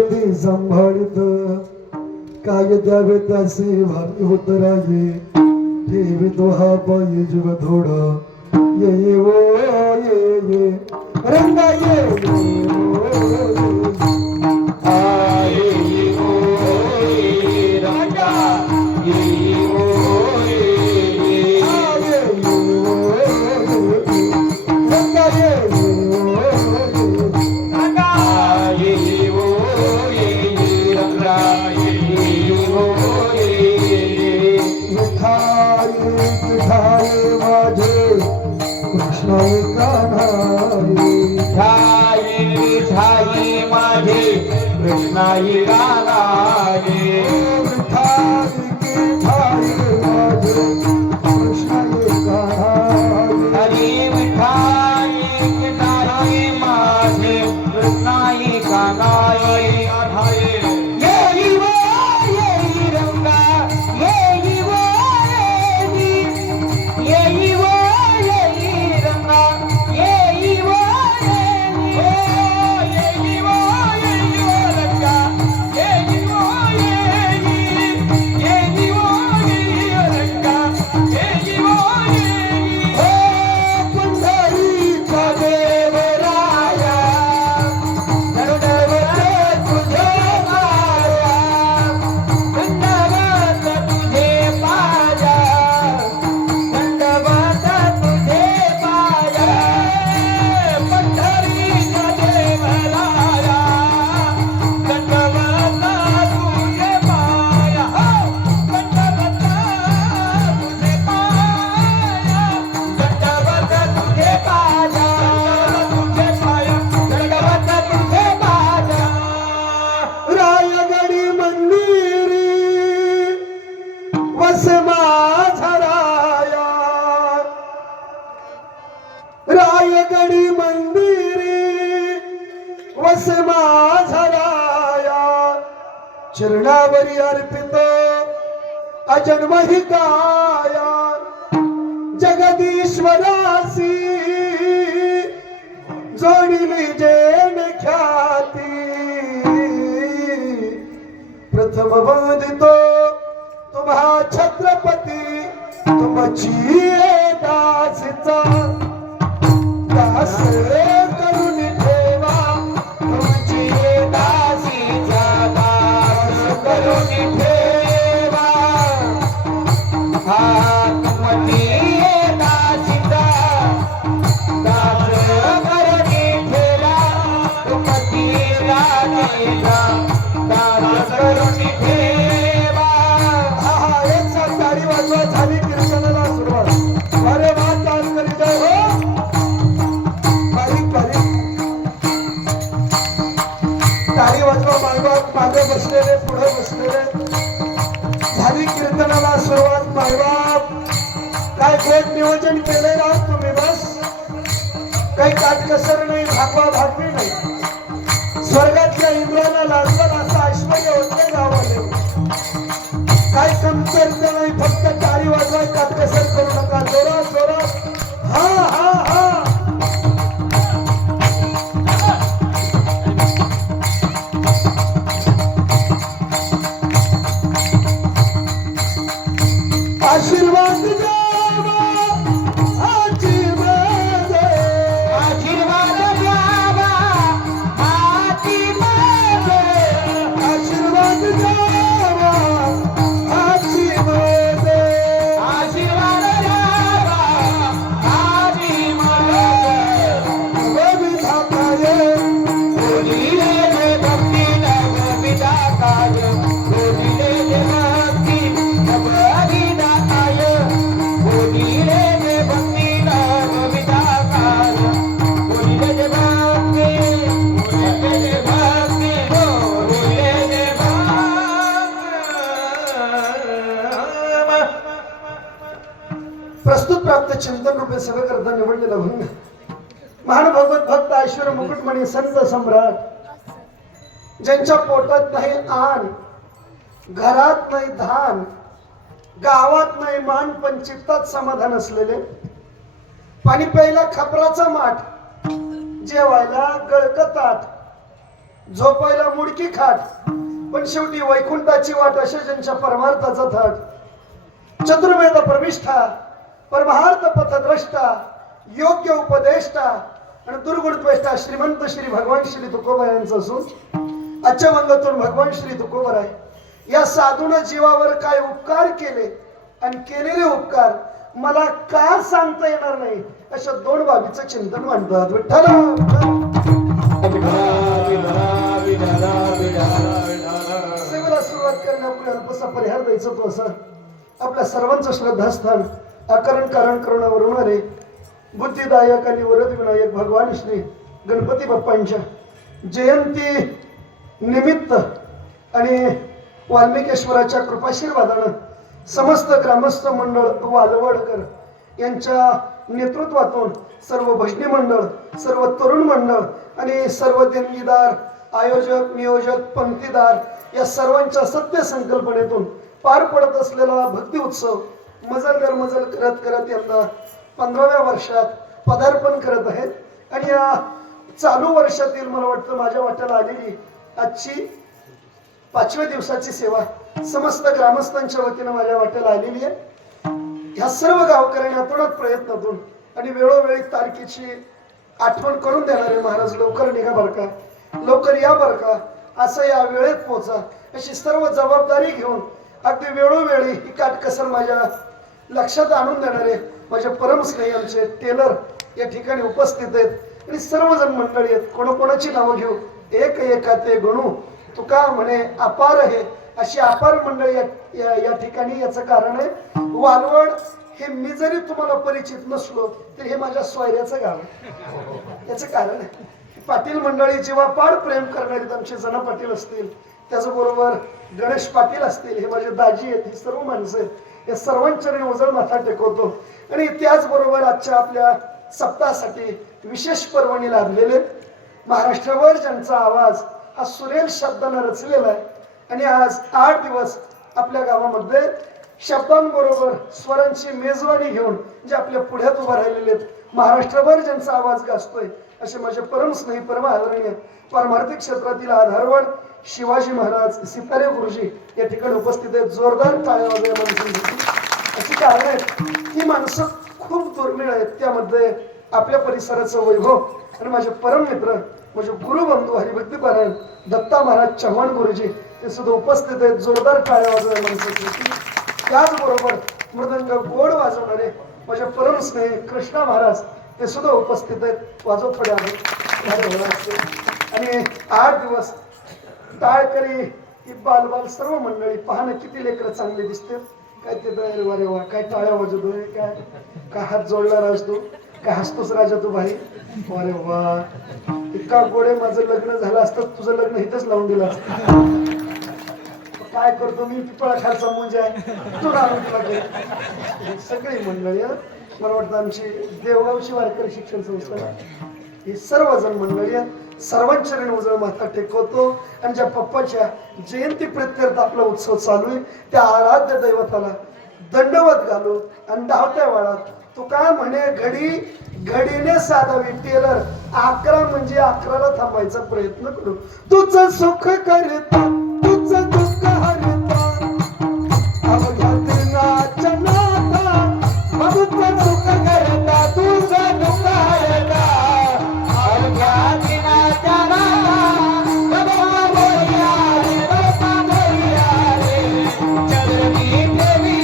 ती सांभाळित काय द्यावे त्याचे भाग्य होत राजे ठेवी तो हा पायी जीव थोडा ये वो ये रंगा ये कृष्णाई गाणारे हरी मिठाई मिठाई माझे कृष्णाई गाणारे येई वो येई रंगा येई वो येई वो येई रंगा येई वो येई वो रायगडी मंदिरी वस माझा राया चरणावरी अर्पित अजन्म ही काया जगदीश्वरासी जोडिली जेन ख्याती प्रथम वंदितो तुम्हा छत्रपती तुमची दासीचा दास करून ठेवा तुमची दासीचा दास करून ठेवा हा तुमची दासीचा दास करून ठेवा तुमची दासीचा दास करून ठेवा हा एक साथ ताली वाजवा झाली कीर्तनाला सुरुवात अरे वा ताल करी जय हो टाळी वाजवा मायबाप मागे बसलेले पुढे बसलेले झाली कीर्तनाला सुरुवात मायबाप काय गोड नियोजन केले ना तुम्ही बस काही काटकसर नाही भागवा भागवी नाही स्वर्गातल्या इंद्राला लाजवल असं ऐश्वर्य होते गावाले काय कमतरता नाही फक्त टाळी वाजवा काटकसर करू नका जोरात जोरात हा हा हा आशीर्वाद द्यावा आशीर्वाद आशीर्वाद द्यावा आशीर्वाद आशीर्वाद द्यावा आशीर्वाद आशीर्वाद द्यावा आशीर्वाद गोविंदाकाय बोलिले जे भक्ती गोविंदाकाय बोलिले जे भक्ती प्रस्तुत प्राप्त चिंतन रूपे सेवा करता निवडलेला भंग महान भगवत भक्त ऐश्वर मुकुटमणी संत सम्राट ज्यांच्या पोटात नाही आण घरात नाही धान गावात नाही मान पण चित्तात समाधान असलेले पाणी प्यायला खपराचा माठ जेवायला गळक ताट झोपायला मुडकी खाट, पण शेवटी वैकुंठाची वाट अशा ज्यांच्या परमार्थाचा थाट. चतुर्वेद प्रविष्ठा, परमार्थ पथद्रष्टा, योग्य उपदेष्टा आणि दुर्गुणत्वेष्टा श्रीमंत श्री भगवान श्री तुकोबा यांचं असून आजच्या मंगतून भगवान श्री तुकोबराय या साधून जीवावर काय उपकार केले आणि केलेले उपकार मला का सांगता येणार नाही अशा दोन बाबीचं चिंतन मांडतात. विठ्ठल सेवेला सुरुवात करण्यापूर्वी अल्पसा परिहार द्यायचं तो असं आपल्या सर्वांचं श्रद्धास्थान आकरण कारण करुणावरून रे बुद्धिदायक आणि वरद विनायक भगवान श्री गणपती बाप्पांच्या जयंती निमित्त आणि वाल्मिकेश्वराच्या कृपाशीर्वादानं समस्त ग्रामस्थ मंडळ वालवडकर यांच्या नेतृत्वातून सर्व भजनी मंडळ, सर्व तरुण मंडळ आणि सर्व देणगीदार, आयोजक, नियोजक, पंक्तीदार या सर्वांच्या सत्य संकल्पनेतून पार पडत असलेला भक्ती उत्सव मजल दर मजल करत करत यंदा 15व्या वर्षात पदार्पण करत आहेत. आणि या चालू वर्षातील मला वाटतं माझ्या वाट्याला आलेली आजची 5व्या दिवसाची सेवा समस्त ग्रामस्थांच्या वतीनं माझ्या वाट्याला आलेली आहे. ह्या सर्व गावकऱ्यांना प्रयत्नातून आणि वेळोवेळी तारखेची आठवण करून देणारे महाराज लवकर निघा बर का, लवकर या बर का, असं या वेळेत पोहोचा अशी सर्व जबाबदारी घेऊन अगदी वेळोवेळी ही काटकसर माझ्या लक्षात आणून देणारे माझे परमस्नेही आमचे टेलर या ठिकाणी उपस्थित आहेत आणि सर्वजण मंडळी आहेत. कोणाकोणाची नावं घेऊ, एक एका ते गणू तुका म्हणे अपार आहे अशी अपार मंडळी या ठिकाणी. याचं कारण आहे वालवड हे मी जरी तुम्हाला परिचित नसलो तर हे माझ्या सोयऱ्याचं गाव आहे. याचं कारण आहे पाटील मंडळी जेव्हा पाड प्रेम करणारे आमचे जना पाटील असतील, त्याचबरोबर गणेश पाटील असतील, हे माझे दाजी आहेत, ही सर्व माणसं आहेत. या सर्वांच्या उजळ माथा टेकवतो. आणि त्याचबरोबर आजच्या आपल्या सप्ताहासाठी विशेष पर्वणी लाभलेले महाराष्ट्रावर ज्यांचा आवाज हा सुरेल शब्दानं रचलेला आहे आणि आज 8 दिवस आपल्या गावामध्ये शब्दांबरोबर स्वरांची मेजवानी घेऊन जे आपल्या पुढ्यात उभा राहिलेले आहेत, महाराष्ट्रभर ज्यांचा आवाज गाजतोय असे माझे परमस्नेही परम आदरणीय पारमार्थिक क्षेत्रातील आधारवड शिवाजी महाराज सितारे गुरुजी या ठिकाणी उपस्थित आहेत. जोरदार टाळ्या वाजवा माणसांसाठी. अशी कारण आहेत ही माणसं खूप दुर्मिळ आहेत. त्यामध्ये आपल्या परिसराचं वैभव आणि माझे परम मित्र माझे गुरुबंधू हरिभक्तीपरायण दत्ता महाराज चव्हाण गुरुजी ते सुद्धा उपस्थित आहेत. जोरदार टाळ्या वाजवा माणसांसाठी. त्याचबरोबर मृदंग गोड वाजवणारे माझे परमस्नेही कृष्णा महाराज ते सुद्धा उपस्थित आहेत. वाजव थोडे आहेत. आणि 8 दिवस टाळकरी ही बालबाल सर्व मंडळी पाहणं किती लेकरं चांगले दिसते. काय ते अरे वा काय टाळ्या वाजवतोय, काय हात जोडला राज तू, काय हसतोस राजा तू भाई. अरे वा इतका गोडे. माझं लग्न झालं असतं तुझं लग्न इथंच लावून दिलं असतं. काय करतो मी पिपळा खालचा मुंजा आहे तू राहून तुला. सगळी मंडळी मला वाटतं आमची देवगावची वारकरी शिक्षण संस्था ही सर्वजण मंडळी सर्वांच्या उजळ माथा टेकवतो. आणि ज्या पप्पाच्या जयंती प्रित्यर्थ आपला उत्सव चालू आहे त्या आराध्य दैवताला दंडवत घालू आणि धावत्या वाळात तू काय म्हणे घडीने साधावी टेलर 11 म्हणजे 11ला थांबायचा प्रयत्न करू. तुझं सुख करता तुझं दुःख हरता अवघ्या दिनाच्या नाथा तुझं सुख करता तुझं दुःख हरता अवघ्या दिनाच्या नाथा बाबा बोलिया रे बाबा बोलिया रे चरणी देवी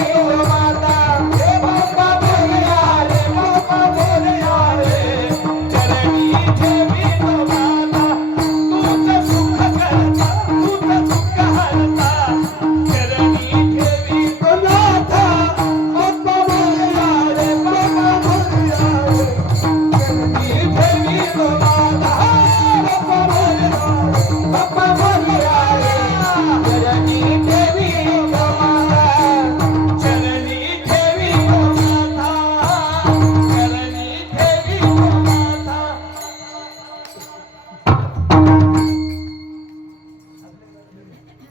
माता रे बाबा बोलिया रे बाबा बोलिया रे चरणी देवी माता तुझं सुख करता तुझं दुःख हरता चरणी देवी नाथा बाबा बोलिया रे बाबा बोलिया रे चरणी देवी माता बाबा बोलिया बाबा बोलिया रे चरणी देवी माता चरणी देवी माता चरणी देवी माता.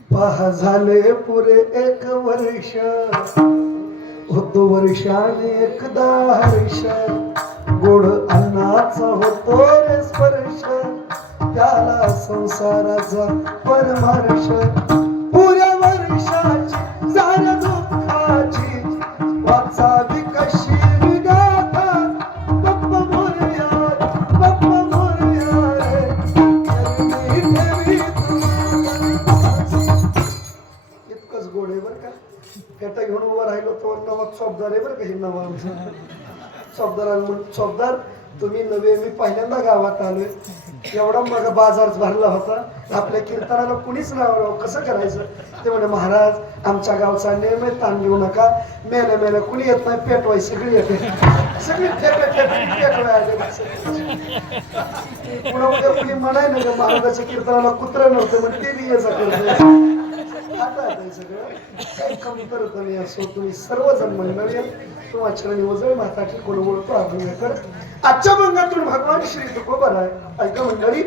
पहा झाले पुरे 1 वर्ष होतो वर्षाने एकदा हर्ष गोड अन्नाचा होतो रे स्पर्श त्याला संसाराचा परमार्श पुऱ्या वर्षाची जाण दुःखाची वाचावी कशी विगाथा बाप्पा मोरया बाप्पा मोरया रे ठेवी इतकंच गोड आहे बरं का फेटा घेऊन उभं राहिलो तो नवा चौबदार आहे बरं का हे नवा चौबदार तुम्ही नवे मी पहिल्यांदा गावात आलोय एवढा मग बाजार भरला होता आपल्या कीर्तनाला कुणीच नाव कसं करायचं ते म्हणे महाराज आमच्या गावचा नेम आहे ताण घेऊ नका मेले मेले कुणी येत नाही पेटवाय सगळी येते सगळी पेटवाय पुन्हा उद्या कुणी म्हणाय ना महाराजाच्या कीर्तनाला कुत्र नव्हतं म्हणजे ते बी याचा करत आता सगळं काही कमी करत नाही असो तुम्ही सर्वजण मंडळी तुम्हाला वजळ माताची कोण बोलतो अभिनयकर आजच्या भंगातून भगवान श्री तुकोबर आहे ऐका मंडळी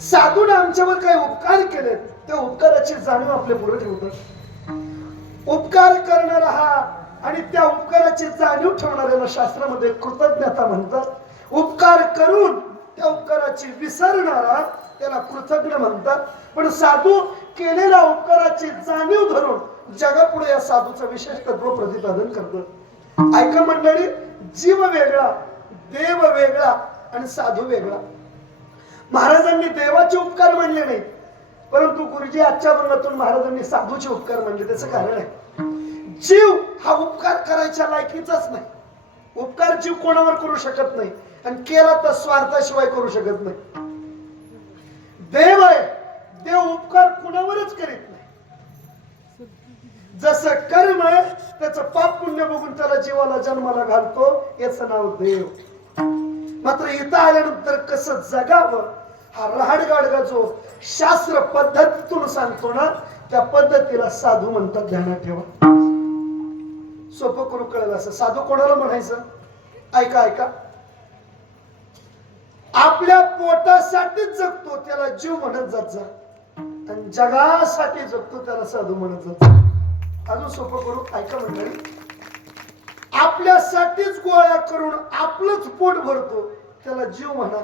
साधूने आमच्यावर काही उपकार केले त्या उपकाराची जाणीव आपल्या पुढे ठेवतात उपकार करणारा हा आणि त्या उपकाराची जाणीव ठेवणाऱ्याला शास्त्रामध्ये कृतज्ञता म्हणतात उपकार करून त्या उपकाराची विसरणारा त्याला कृतज्ञ म्हणतात पण साधू केलेल्या उपकाराची जाणीव धरून जगापुढे या साधूचं विशेष तत्व प्रतिपादन करतात ऐका मंडळी जीव वेगळा देव वेगळा आणि साधू वेगळा महाराजांनी देवाचे उपकार म्हणले नाही परंतु गुरुजी आजच्या वर्गातून महाराजांनी साधूचे उपकार म्हणले त्याचं कारण आहे जीव हा उपकार करायच्या लायकीचाच नाही उपकार जीव कोणावर करू शकत नाही आणि केला तर स्वार्थाशिवाय करू शकत नाही देव आहे देव उपकार कुणावरच करीत नाही जसं कर्म आहे त्याचं पाप पुण्य बघून त्याला जीवाला जन्माला घालतो याचं नाव देव मात्र इथं आल्यानंतर कसं जगावं हा रहाडगाडगा जो शास्त्र पद्धतीतून सांगतो ना त्या पद्धतीला साधू म्हणतात ध्यानात ठेवा सोपं करू कळलं असं साधू कोणाला म्हणायचं ऐका ऐका आपल्या पोटासाठीच जगतो त्याला जीव म्हणत जात जा आणि जगासाठी जगतो त्याला साधू म्हणत जात जा अजून सोपं करू ऐका मंडळी आपल्यासाठीच गोळा करून आपलंच पोट भरतो त्याला जीव म्हणा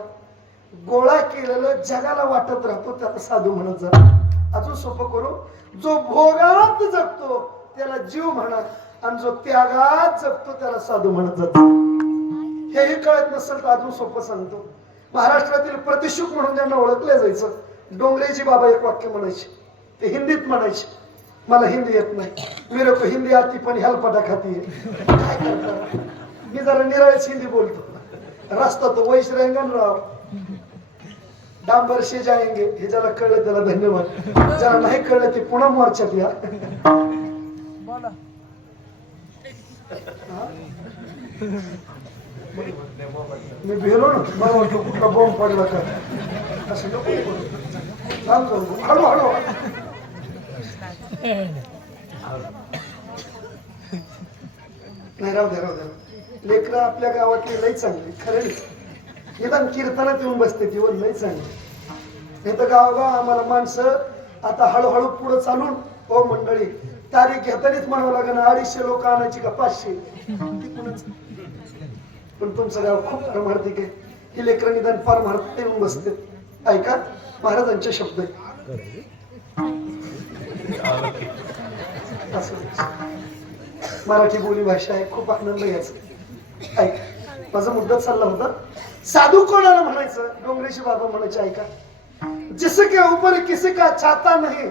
गोळा केलेलं जगाला वाटत राहतो त्याला साधू म्हणत जा अजून सोपं करू जो भोगात जगतो त्याला जीव म्हणा आणि जो त्यागात जगतो त्याला साधू म्हणत जातो हेही कळत नसेल तर अजून सोपं सांगतो महाराष्ट्रातील प्रतिशुक म्हणून ज्यांना ओळखले जायचं डोंगरेजी बाबा एक वाक्य म्हणायचे ते हिंदीत म्हणायचे मला हिंदी येत नाही मेरे को हिंदी आती पण हेलपाटा खाती काय करणार मी जरा निराळीच हिंदी बोलतो रस्ता तो वैश रहेगा राव डांबर से जाएंगे हे ज्याला कळलं त्याला धन्यवाद ज्याला नाही कळलं ते पुन्हा मोर्चात या मी भेलो ना मला वाटलं कुठला बॉम्ब पडला का असं नको हळू हळू नाही राहू द्या लेकरं आपल्या गावातली लई चांगली खरंच निदान कीर्तनात येऊन बसते ती लई चांगली नाही तर गावगाव आम्हाला माणसं आता हळूहळू पुढे चालून हो मंडळी तारीख घेतानीच म्हणावं लागेल 250 लोक आणायची का 500 पण तुमचं गाव खूप परमार्थिक आहे ही लेकरं निदान परमार्थिक येऊन बसते ऐका महाराजांचे शब्द मराठी बोली भाषा आहे खूप आनंद घ्यायचा ऐक माझा मुद्दा चालला होता साधू कोणाला म्हणायचं डोंगरेशी बाबा म्हणायचे ऐका जिसके ऊपर किसी का छाता नहीं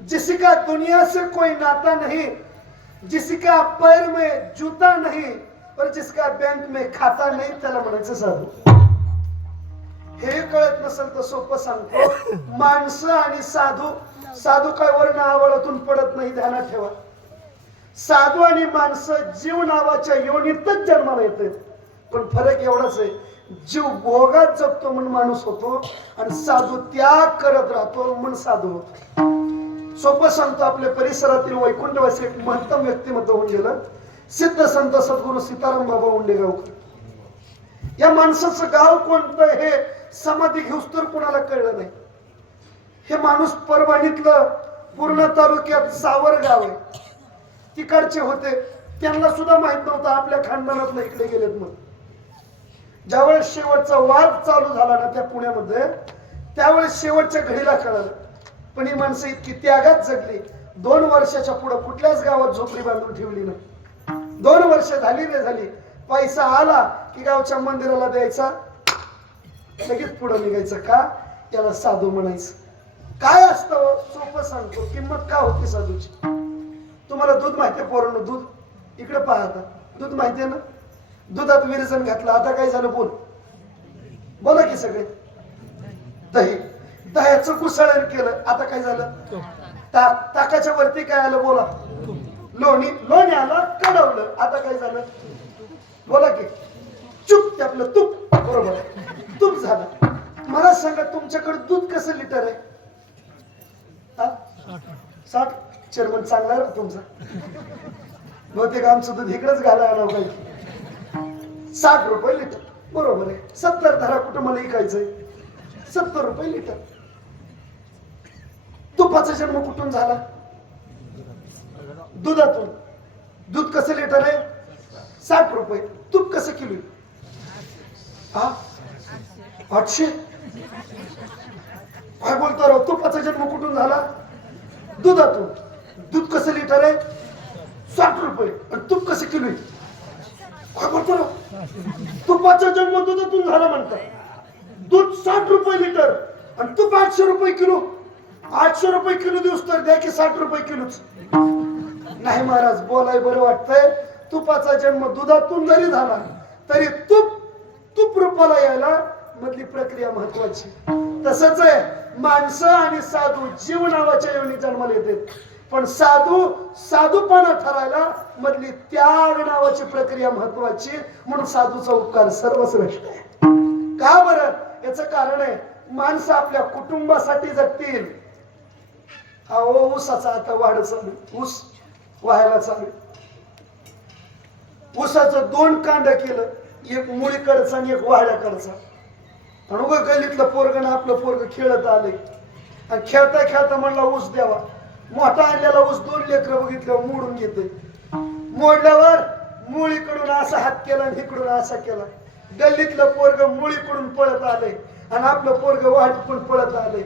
जिसका दुनिया से कोई नाता नहीं जिसका पैर में जूता नहीं और जिसका बैंक में खाता नहीं त्याला म्हणायचं साधू हे कळत नसेल तर सोपं सांगतो माणसं आणि साधू साधू काय वर्ण आवळातून पडत नाही ध्यानात ठेवा साधू आणि माणसं जीव नावाच्या योनीतच जन्माला येते पण फरक एवढाच आहे जीव भोगात जगतो म्हणून माणूस होतो आणि साधू त्याग करत राहतो म्हणून साधू होतो सोपं सांगतो आपल्या परिसरातील वैकुंठवासी एक महत्तम व्यक्तिमत्व होऊन गेलं सिद्ध संत सद्गुरू सीताराम बाबा उंडेगावकर या माणसाचं गाव कोणतं हे समाधी घेऊस तर कुणाला कळलं नाही हे माणूस परभणीतलं पूर्ण तालुक्यात सावर गाव आहे तिकडचे होते त्यांना सुद्धा माहित नव्हतं आपल्या खानदानातलं इकडे गेलेत म्हणून ज्यावेळेस शेवटचा वाद चालू झाला ना त्या पुण्यामध्ये त्यावेळेस शेवटच्या घडीला कळलं. पण ही माणसं इतकी त्यागात जगली. 2 वर्षाच्या पुढे कुठल्याच गावात झोपडी बांधून ठेवली नाही. 2 वर्ष झाली रे झाली. पैसा आला की गावच्या मंदिराला द्यायचा, लगेच पुढे निघायचं. का? त्याला साधू म्हणायचं. काय असतं सोपं सांगतो. किंमत का होती साधूची? तुम्हाला दूध माहितीये पोरांनो? दूध इकडे पहा. आता दूध माहितीये ना? दुधात विरजण घातलं, आता काय झालं? बोला की सगळे. दह्याचं कुसळण केलं, आता काय झालं? ताकाच्या वरती काय आलं? बोला. लोणी आलं, कडवलं, आता काय झालं? बोला की. चूप. ते आपलं तूप. बरोबर, तूप झालं. मला सांगा तुमच्याकडे दूध कसं लिटर आहे? 60. चेअरमन चांगला आहे तुमचा. बहुतेक आमचं दूध इकडेच घालायला पाहिजे. 60 रुपये लिटर. बरोबर आहे. 70 धरा. कुठं मला विकायचंय? 70 रुपये लिटर. तुपाचा जन्म कुठून झाला? दुधातून. दूध कसं लिटर आहे? 60 रुपये. तूप कसं किलो? 800. काय बोलतो राव? तुपाचा जन्म कुठून झाला? दुधातून. दूध कसं लिटर आहे? 60 रुपये. आणि तूप कसं किलो? काय बोलतो राव? तुपाचा जन्म दुधातून झाला म्हणतात. दूध 60 रुपये लिटर आणि तूप 800 रुपये किलो. 800 रुपये किलो दिवस तर द्या की 60 रुपये किलोच. नाही महाराज, बोलाय बरं वाटतंय. तुपाचा जन्म दुधातून जरी झाला तरी तूप रूपाला यायला मधली प्रक्रिया महत्वाची. तसंच आहे माणसं आणि साधू जीव नावाच्या योनी जन्माला येतात. पण साधूपणा ठरायला मधली त्याग नावाची प्रक्रिया महत्वाची. म्हणून साधूचा उपकार सर्वश्रेष्ठ आहे. का बरं? याचं कारण आहे माणसं आपल्या कुटुंबासाठी जगतील. अहो ऊसाचा आता वाढ चालू. ऊस व्हायला चालू. ऊसाचं 2 कांड केलं, एक मुळीकडचा आणि एक वाड्याकडचा. आणि उगा गल्लीतलं पोरग ना आपलं पोरग खेळत आले आणि खेळता खेळता म्हणला ऊस द्यावा. मोठा आणलेला ऊस 2 लेकरं बघितल्यावर मोडून घेते. मोडल्यावर मुळीकडून असा हात केला आणि इकडून असा केला. गल्लीतलं पोरग मुळीकडून पळत आले आणि आपलं पोरग वाढीकडून पळत आले.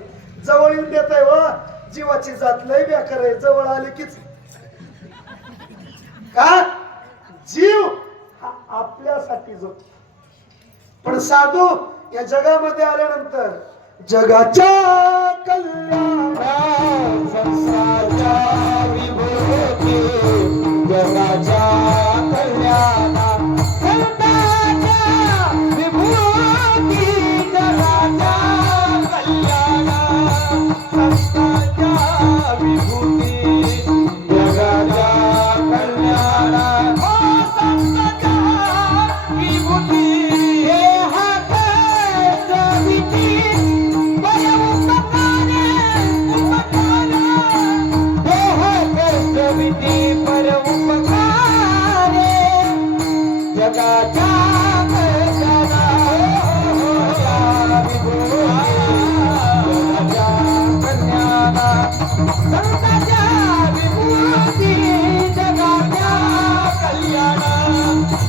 जवळ येऊन देत आहे व जीवाची जात लय बेकार आहे. जवळ आले कीच का? जीव हा आपल्यासाठी जगतो. पण साधू या जगामध्ये आल्यानंतर जगाच्या कल्याणा संसाराच्या विभूती, जगाच्या कल्याणा संसाराच्या विभूती, जगाच्या कल्याणा संसाराच्या विभूती, जगाच्या कल्याणा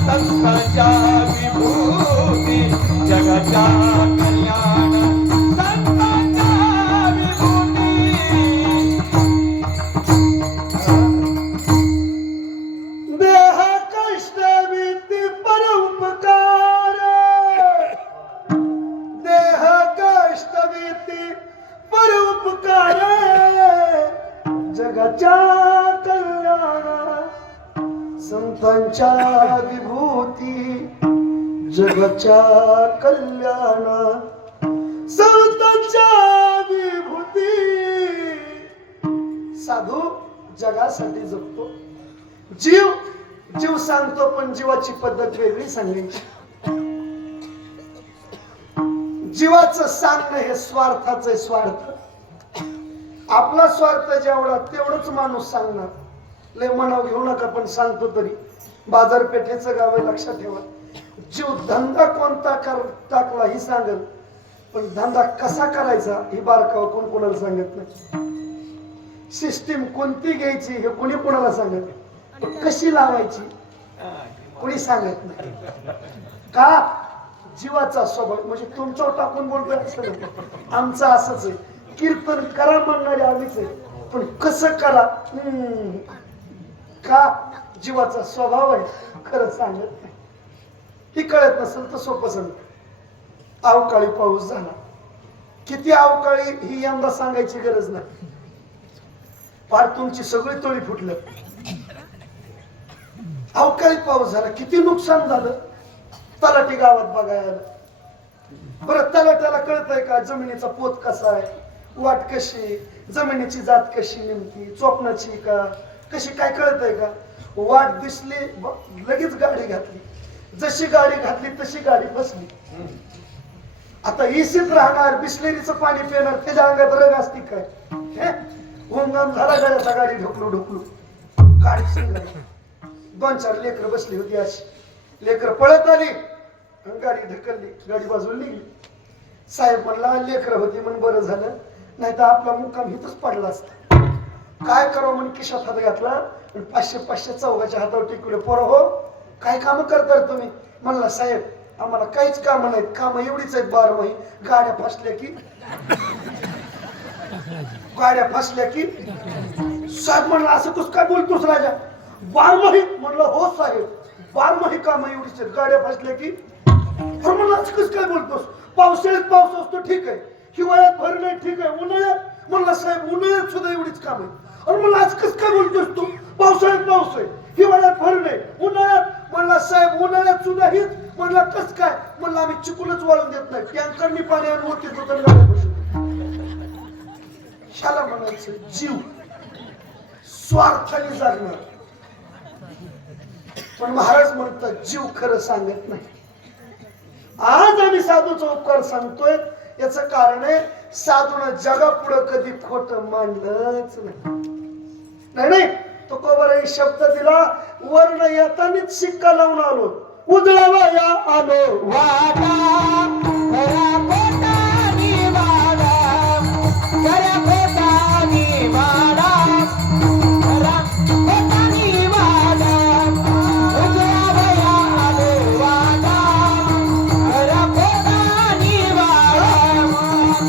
संसाराच्या विभूती. जगाच्या कल्याण संतांच्या विभूती. देह कष्ट विती परोपकार, देह कष्ट विती परोपकार, जगाच्या कल्याण संतांच्या विभूती, जगाच्या कल्याण संतांच्या विभूती. साधू जगासाठी जगतो. जीव सांगतो पण जीवाची पद्धत वेगळी सांगायची. जीवाचं सांगणं हे स्वार्थाचं स्वार्थ. आपला स्वार्थ जेवढा तेवढंच माणूस सांगणार. लय मनाव घेऊ नका पण सांगतो तरी. बाजारपेठेचं गाव आहे लक्षात ठेवा. जीव धंदा कोणता टाकला ही सांगल पण धंदा कसा करायचा ही बारकाव कोण कोणाला सांगत नाही. सिस्टीम कोणती घ्यायची हे कोणी कोणाला सांगत नाही. कशी लावायची कोणी सांगत नाही. का? जीवाचा स्वभाव म्हणजे तुमच्यावर टाकून बोलतोय असं नाही. आमचं असंच आहे, कीर्तन करा म्हणणारे आम्हीच आहे, पण कसं करा का जीवाचा स्वभाव आहे, खरं सांगत नाही. ही कळत नसेल तर सोपं सांग. अवकाळी पाऊस झाला, किती अवकाळी ही यंदा सांगायची गरज नाही. फार तुमची सगळी तळी फुटलं. अवकाळी पाऊस झाला, किती नुकसान झालं. तलाठी गावात बघायला बरं, तलाट्याला कळतंय का जमिनीचा पोत कसा आहे, वाट कशी, जमिनीची जात कशी, नेमकी चोपणाची का कशी, काय कळतंय का. वाट दिसली लगेच गाडी घातली, जशी गाडी घातली तशी गाडी बसली. आता इसीत राहणार, बिस्लेरीचं पाणी पिणार, त्याच्या अंगात रग असती काय. होमगाम झाला गाड्याचा, गाडी ढोकलू ढोकलू गाडी शिंगाली. 2-4 लेकर बसली होती अशी, लेकर पळत आली आणि गाडी ढकलली, गाडी बाजूला निघली. साहेब म्हणला लेकर होती म्हणून बरं झालं, नाही तर आपला मुक्काम हिथच पडला असता. काय करावं म्हणून खिशात हात घातला, 500 चौघाच्या हातावर टिकवले. पोरं हो काय काम करतात तुम्ही. म्हणला साहेब आम्हाला काहीच काम नाहीत, काम एवढीच आहेत 12 महिने. गाड्या फसल्या की साहेब म्हणलं असं कसं काय बोलतोस राजा, 12 महिने. म्हणलं हो साहेब 12 महिने काम एवढीच आहेत, गाड्या फसल्या की. म्हणलं असं कसं काय बोलतोस, पावसाळ्यात पाऊस असतो ठीक आहे, हिवाळ्यात भर नाही ठीक आहे, उन्हाळ्यात. म्हणलं साहेब उन्हाळ्यात सुद्धा एवढीच काम आहे. अरे म्हणलं आज कसं काय बोलतोस तू, पावसाळ्यात पाऊस आहे, हिवाळ्यात भर नाही, उन्हाळ्यात. म्हणला साहेब उन्हाळ्यात सुद्धा हीच. म्हणलं कसं काय. म्हणलं आम्ही चिकूनच वाळून देत नाही, टँकरनी पाणी आणून होती गाड्या बसून. शाला म्हणायचं जीव स्वार्थाने जागणार, पण महाराज म्हणतात जीव खरं सांगत नाही. आज आम्ही साधूचा उपकार सांगतोय, याच कारण आहे साधून जगापुढं कधी खोट मांडलंच नाही. तो कोबराई शब्द दिला, वर्ण येतानीच शिक्का लावून आलो, उजळावा या आलो वाटा, खरा खोटा निवाडा, खरा खोटा निवाडा, खरा खोटा निवाडा, उजळावा या आलो वाटा, खरा खोटा निवाडा,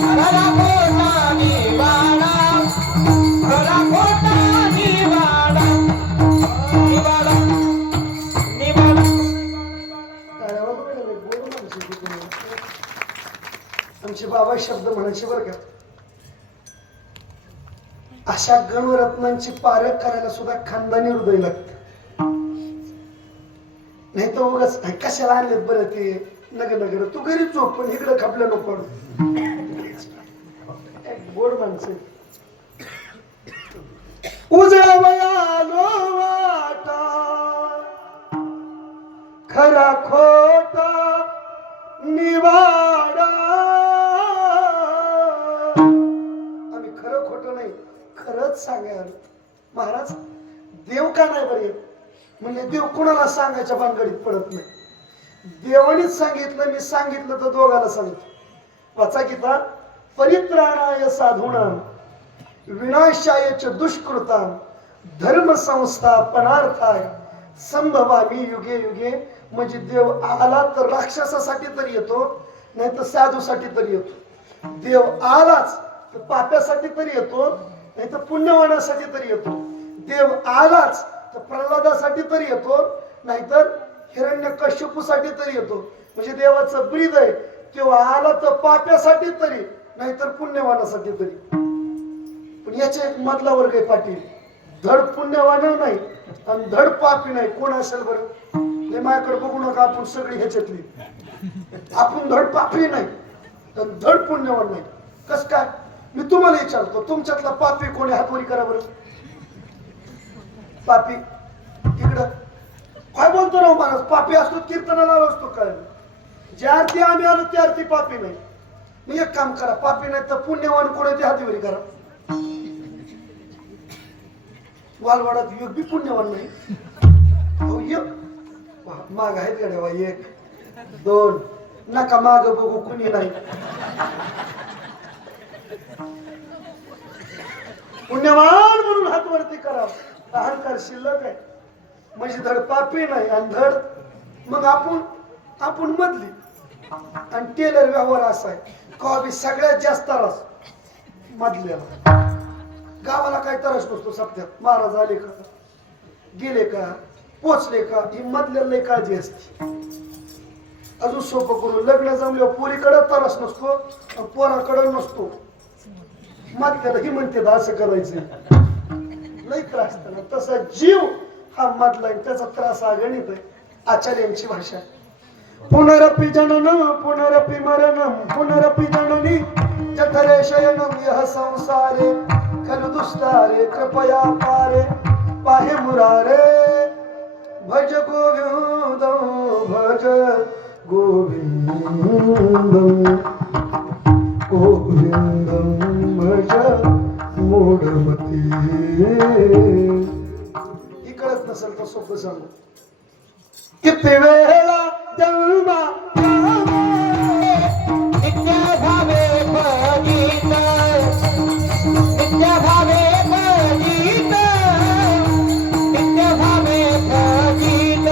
खरा खोटा निवाडा, खरा खोटा निवाडा, निवाडा निवाडा. आमचे बाबा शब्द म्हणायचे बरं का. अशा गणरत्नांची पारख करायला सुद्धा खानदानी हृदय लागत, नाही तर उगाच कशाला आणलेत बरं ते नगर. तू घरी झोप पण इकडे खपलं नको. गोड माणसं. उजळावयालो वाटा, खरा खोटा निवाडा. आम्ही खरं खोटं नाही, खरंच सांगायला. महाराज देव का नाही बरे म्हणजे देव कुणाला सांगायच्या भानगडीत पडत नाही. देवानीच सांगितलं, मी सांगितलं तर दोघाला सांगतो. वाचा गीता. परित्राणाय साधूनां विनाशाय च दुष्कृतां धर्म संस्थापनार्थाय संभवामी युगे युगे. म्हणजे देव आला तर राक्षसासाठी तरी येतो, नाही तर साधूसाठी तरी येतो. देव आलाच तर पाप्यासाठी तरी येतो, नाही तर पुण्यवानासाठी तरी येतो. देव आलाच तर प्रल्हादासाठी तरी येतो, नाहीतर हिरण्यकश्यपूसाठी तरी येतो. म्हणजे देवाचं ब्रीद आहे, तेव्हा आला तर पाप्यासाठी तरी, नाहीतर पुण्यवानासाठी तरी. पण याच्या एक मधला वर्ग आहे पाटील, धड पुण्यवान नाही आणि धड पापी नाही. कोण असेल बरं. हे माझ्याकडे बघू नका, आपण सगळी ह्याच्यातली. आपण धड पापी नाही धड पुण्यवान नाही. कस काय. मी तुम्हाला विचारतो, तुमच्यातला पापी कोणी हात वरी करा बरं. पापी इकडं काय बोलतो राव महाराज. पापी असतो कीर्तनाला असतो काय. ज्या अर्थी आम्ही आलो त्या अर्थी पापी नाही. मी एक काम करा, पापी नाही तर पुण्यवान कोण ते हातीवरी करा. वालवाडात योग बी पुण्यवान नाही. माग आहेत गड्यावा 1 2 नका माग बघू कुणी नाही. पुण्यवान म्हणून हात वरती करा. अहंकार शिल्लक आहे म्हणजे धड पापी नाही आणि धड मग आपण मधली. आणि टेलर व्यवहार असा आहे का बी सगळ्यात जास्त रस मधल्याला. गावाला काय तरच नसतो सप्त्यात महाराज आले का गेले का पोचले का ही मधल्याला लई काळजी असते. अजून सोपं करून लग्न जमल्यावर पोरीकडे तरच नसतो पोराकडे नसतो. मधल्याला ही म्हणते असं करायचं लई त्रास त्याला. तसा जीव हा मधला त्याचा त्रास अगणित आहे. आचार्यांची भाषा पुनरपि जननम पुनरपि मरणम पुनरपि जननी जठरे शयनम यह संसारे खलु दुष्टारे कृपया पारे पाहे मुरारे भज गोविंदम भज गोविंदम गोविंदम भज मूढमती. ही कळत नसेल तर सोपं सांगू. किती वेळा जन्मा नित्य भावे भजित नित्य भावे भजित नित्य भावे भजित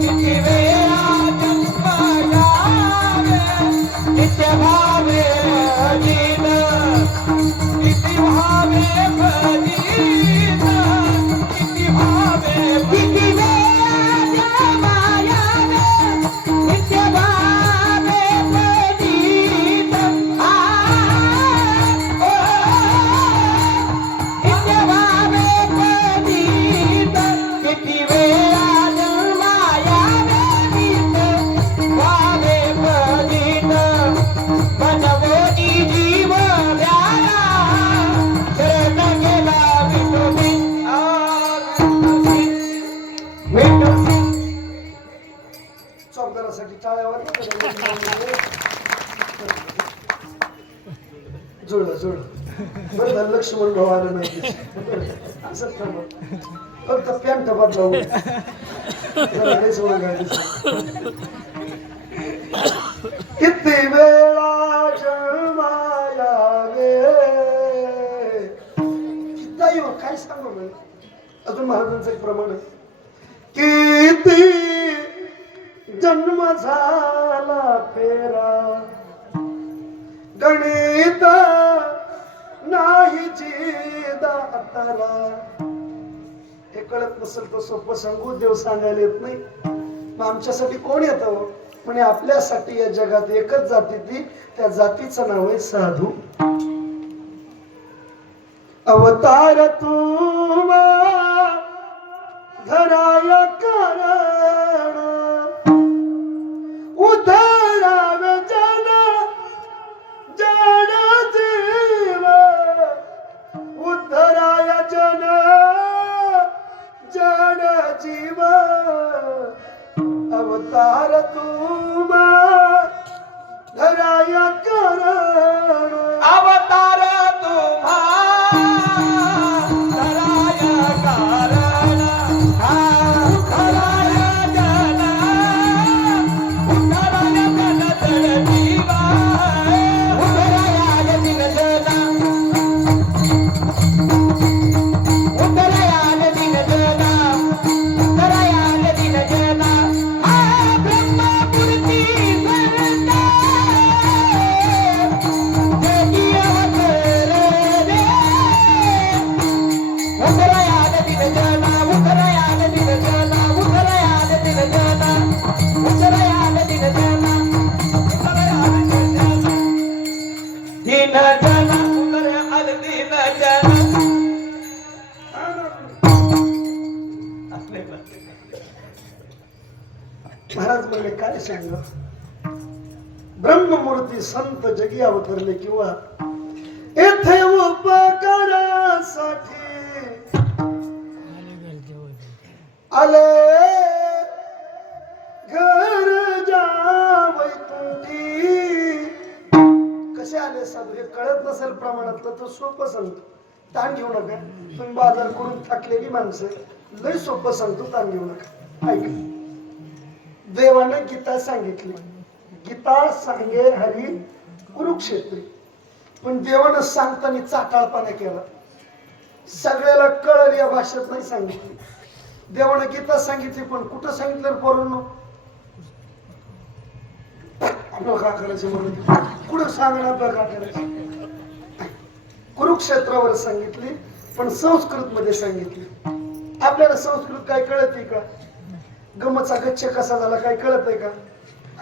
किती वेळा जन्म लावे नित्य भावे भजित किती भावे भजित किती भावे किती वेळा चौकदारासाठी टाळ्यावर जुळलं जुळलं बरं झालं लक्ष्मण भाऊ आलं नाही असं फक्त पॅन्ट बदलावून किती वेळा जन्मायावे काय सांगू मी अजून महाराजांचं एक प्रमाण आहे. किती जन्म झाला फेरा गणित नाही दाताला. हे कळत नसेल तर सोपं सांगू. देव सांगायला येत नाही मग आमच्यासाठी कोण येतं म्हणे आपल्यासाठी या जगात एकच जाती ती त्या जातीचं नाव आहे साधू. अवतार तुम्हा धराया कारण उधराव जन जन जीव उद्धराय जन जन जीव अवतार तुम्हा धराया कारण अवतार तुम्हा धराया कारण धराया जन उद्धराय जन जन जीवा उद्धराय दिन जना उद्धराय दिन जना उद्धराय दिन जना हा ब्रह्मपूर्ती सरता जगिया रे उद्धराय दिन जना उद्धराय दिन जना उद्धराय दिन जना उद्धराय दिन जना उद्धराय दिन जना दिन जना उद्धराय दिन जना महाराज म्हणले काय सांग ब्रह्ममूर्ती संत जगी अवतरले किंवा येथे उपकारासाठी आले घर जावई तुटी. कसे आले साधू हे कळत नसेल प्रमाणातलं तर सोपं सांगतो. ताण घेऊ नका. तुम्ही बाजार करून थकलेली माणसं लय सोपं सांगतो. ताण घेऊ नका. ऐक देवानं गीता सांगितली. गीता सांगे हरी कुरुक्षेत्री. पण देवानं सांगताना चाटाळपणा केला. सगळ्याला कळल या भाषेत नाही सांगितली. देवानं गीता सांगितली पण कुठं सांगितलं पोरांनो बघा करायचे म्हणून कुठं सांगणार बघा करायचे. कुरुक्षेत्रावर सांगितली पण संस्कृत मध्ये सांगितली. आपल्याला संस्कृत काय कळते का? गमचा गच्छ कसा झाला काय कळत आहे का?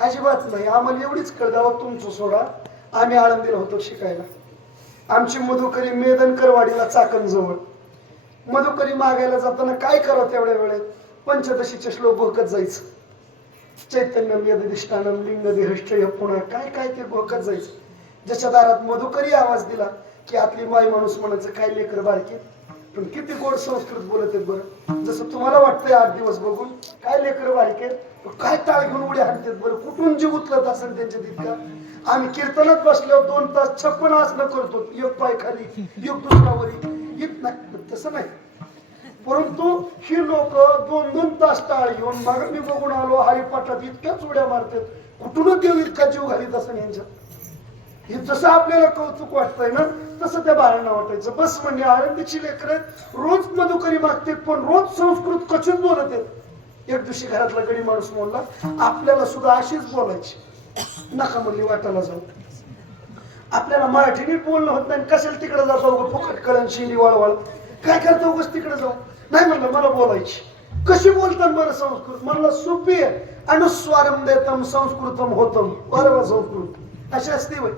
अजिबात नाही. आम्हाला एवढीच कळदावं तुमचं सोडा. आम्ही आळंदीला होतो शिकायला. आमची मधुकरी मेदनकरवाडीला चाकणजवळ. मधुकरी मागायला जाताना काय करावं तेवढ्या वेळेत पंचदशीचे श्लोक घोकत जायचं. चैतन्यम यदिष्ठानम लिंगदेहश्चय पुन्हा काय काय ते घोकत जायचं. ज्याच्या दारात मधुकरी आवाज दिला की आतली माई माणूस म्हणायचं काय लेकर बारके पण किती गोड संस्कृत बोलत आहेत बरं. जसं तुम्हाला वाटतंय 8 दिवस बघून काय लेकर बारके काय टाळ घेऊन उड्या हाणतात बरं. कुठून जीव उचलत असेल त्यांच्या तितका. आम्ही कीर्तनात बसल्यावर 2 तास 56 आसनं करतो. एक पाय खाली एक दुसरा वरी येत नाही तसं नाही. परंतु ही लोक 2-2 तास टाळ घेऊन मग मी बघून आलो हरिपाठात इतक्याच उड्या मारतात. कुठूनच देव इतका जीव घालीत असं यांच्यात. हे जसं आपल्याला कौतुक वाटतंय ना तसं त्या बाळांना वाटायचं. बस म्हणजे आनंदीची लेकर रोज मधुकरी मागतात पण रोज संस्कृत कचून बोलत आहेत. एक दिवशी घरातला गडी माणूस म्हणला आपल्याला सुद्धा अशीच बोलायची. नका म्हणली वाटायला जाऊ. आपल्याला मराठी नीट बोलणं होत नाही. कशाला तिकडे जातो फुकट कळण शिंडी वळवळ काय करतो उगाच तिकडे जाऊ. नाही म्हणलं मला बोलायची. कशी बोलतात बरं संस्कृत? म्हणलं सोपी आहे. अनुस्वारम देतम संस्कृतम होतम. बरोबर संस्कृत अशी असते वय.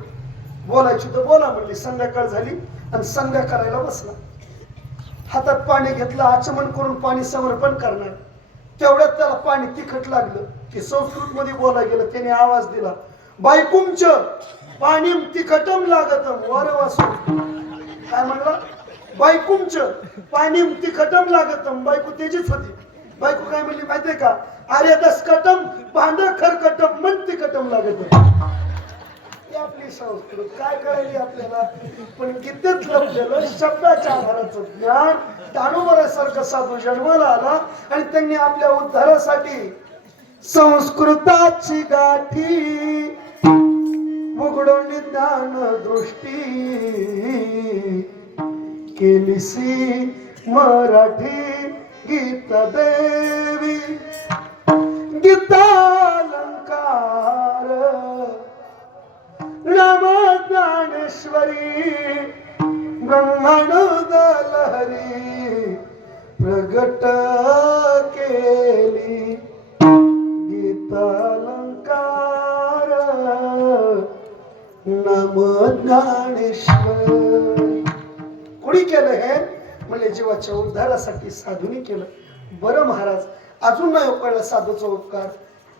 बोलायची तर बोला म्हणली. संध्याकाळ झाली आणि संध्या करायला बसला. हातात पाणी घेतलं आचमन करून पाणी समर्पण करणार. तेवढ्यात त्याला पाणी तिखट लागलं की संस्कृत मध्ये बोलायला गेलं. त्याने आवाज दिला बायकुंच पाणी तिखटम लागतम. वर वासू काय म्हणला? बायकुंच पाणी तिखटम लागतम. बायको त्याचीच होती. बायको काय म्हणली माहितीये का? अरे दसकटम भांड खरकटम मन तिखटम लागत. आपली संस्कृत काय कळली आपल्याला. पण कितीच लपलेलं शब्दाच्या आधाराचं ज्ञान. ताणूबऱ्यासारखं साधू जन्माला आला आणि त्यांनी आपल्या उद्धारासाठी संस्कृताची गाठी उघडून ज्ञान दृष्टी केलीसी मराठी गीता देवी गीतालंकार राम ज्ञानेश्वरी ब्रह्मांड लहरी प्रगट केली गीतालंकार नाम ज्ञानेश्वरी. कोणी केलं हे? म्हणजे जीवाच्या उद्धारासाठी साधूने केलं. बरं महाराज अजून नाही कळलं साधूचा उपकार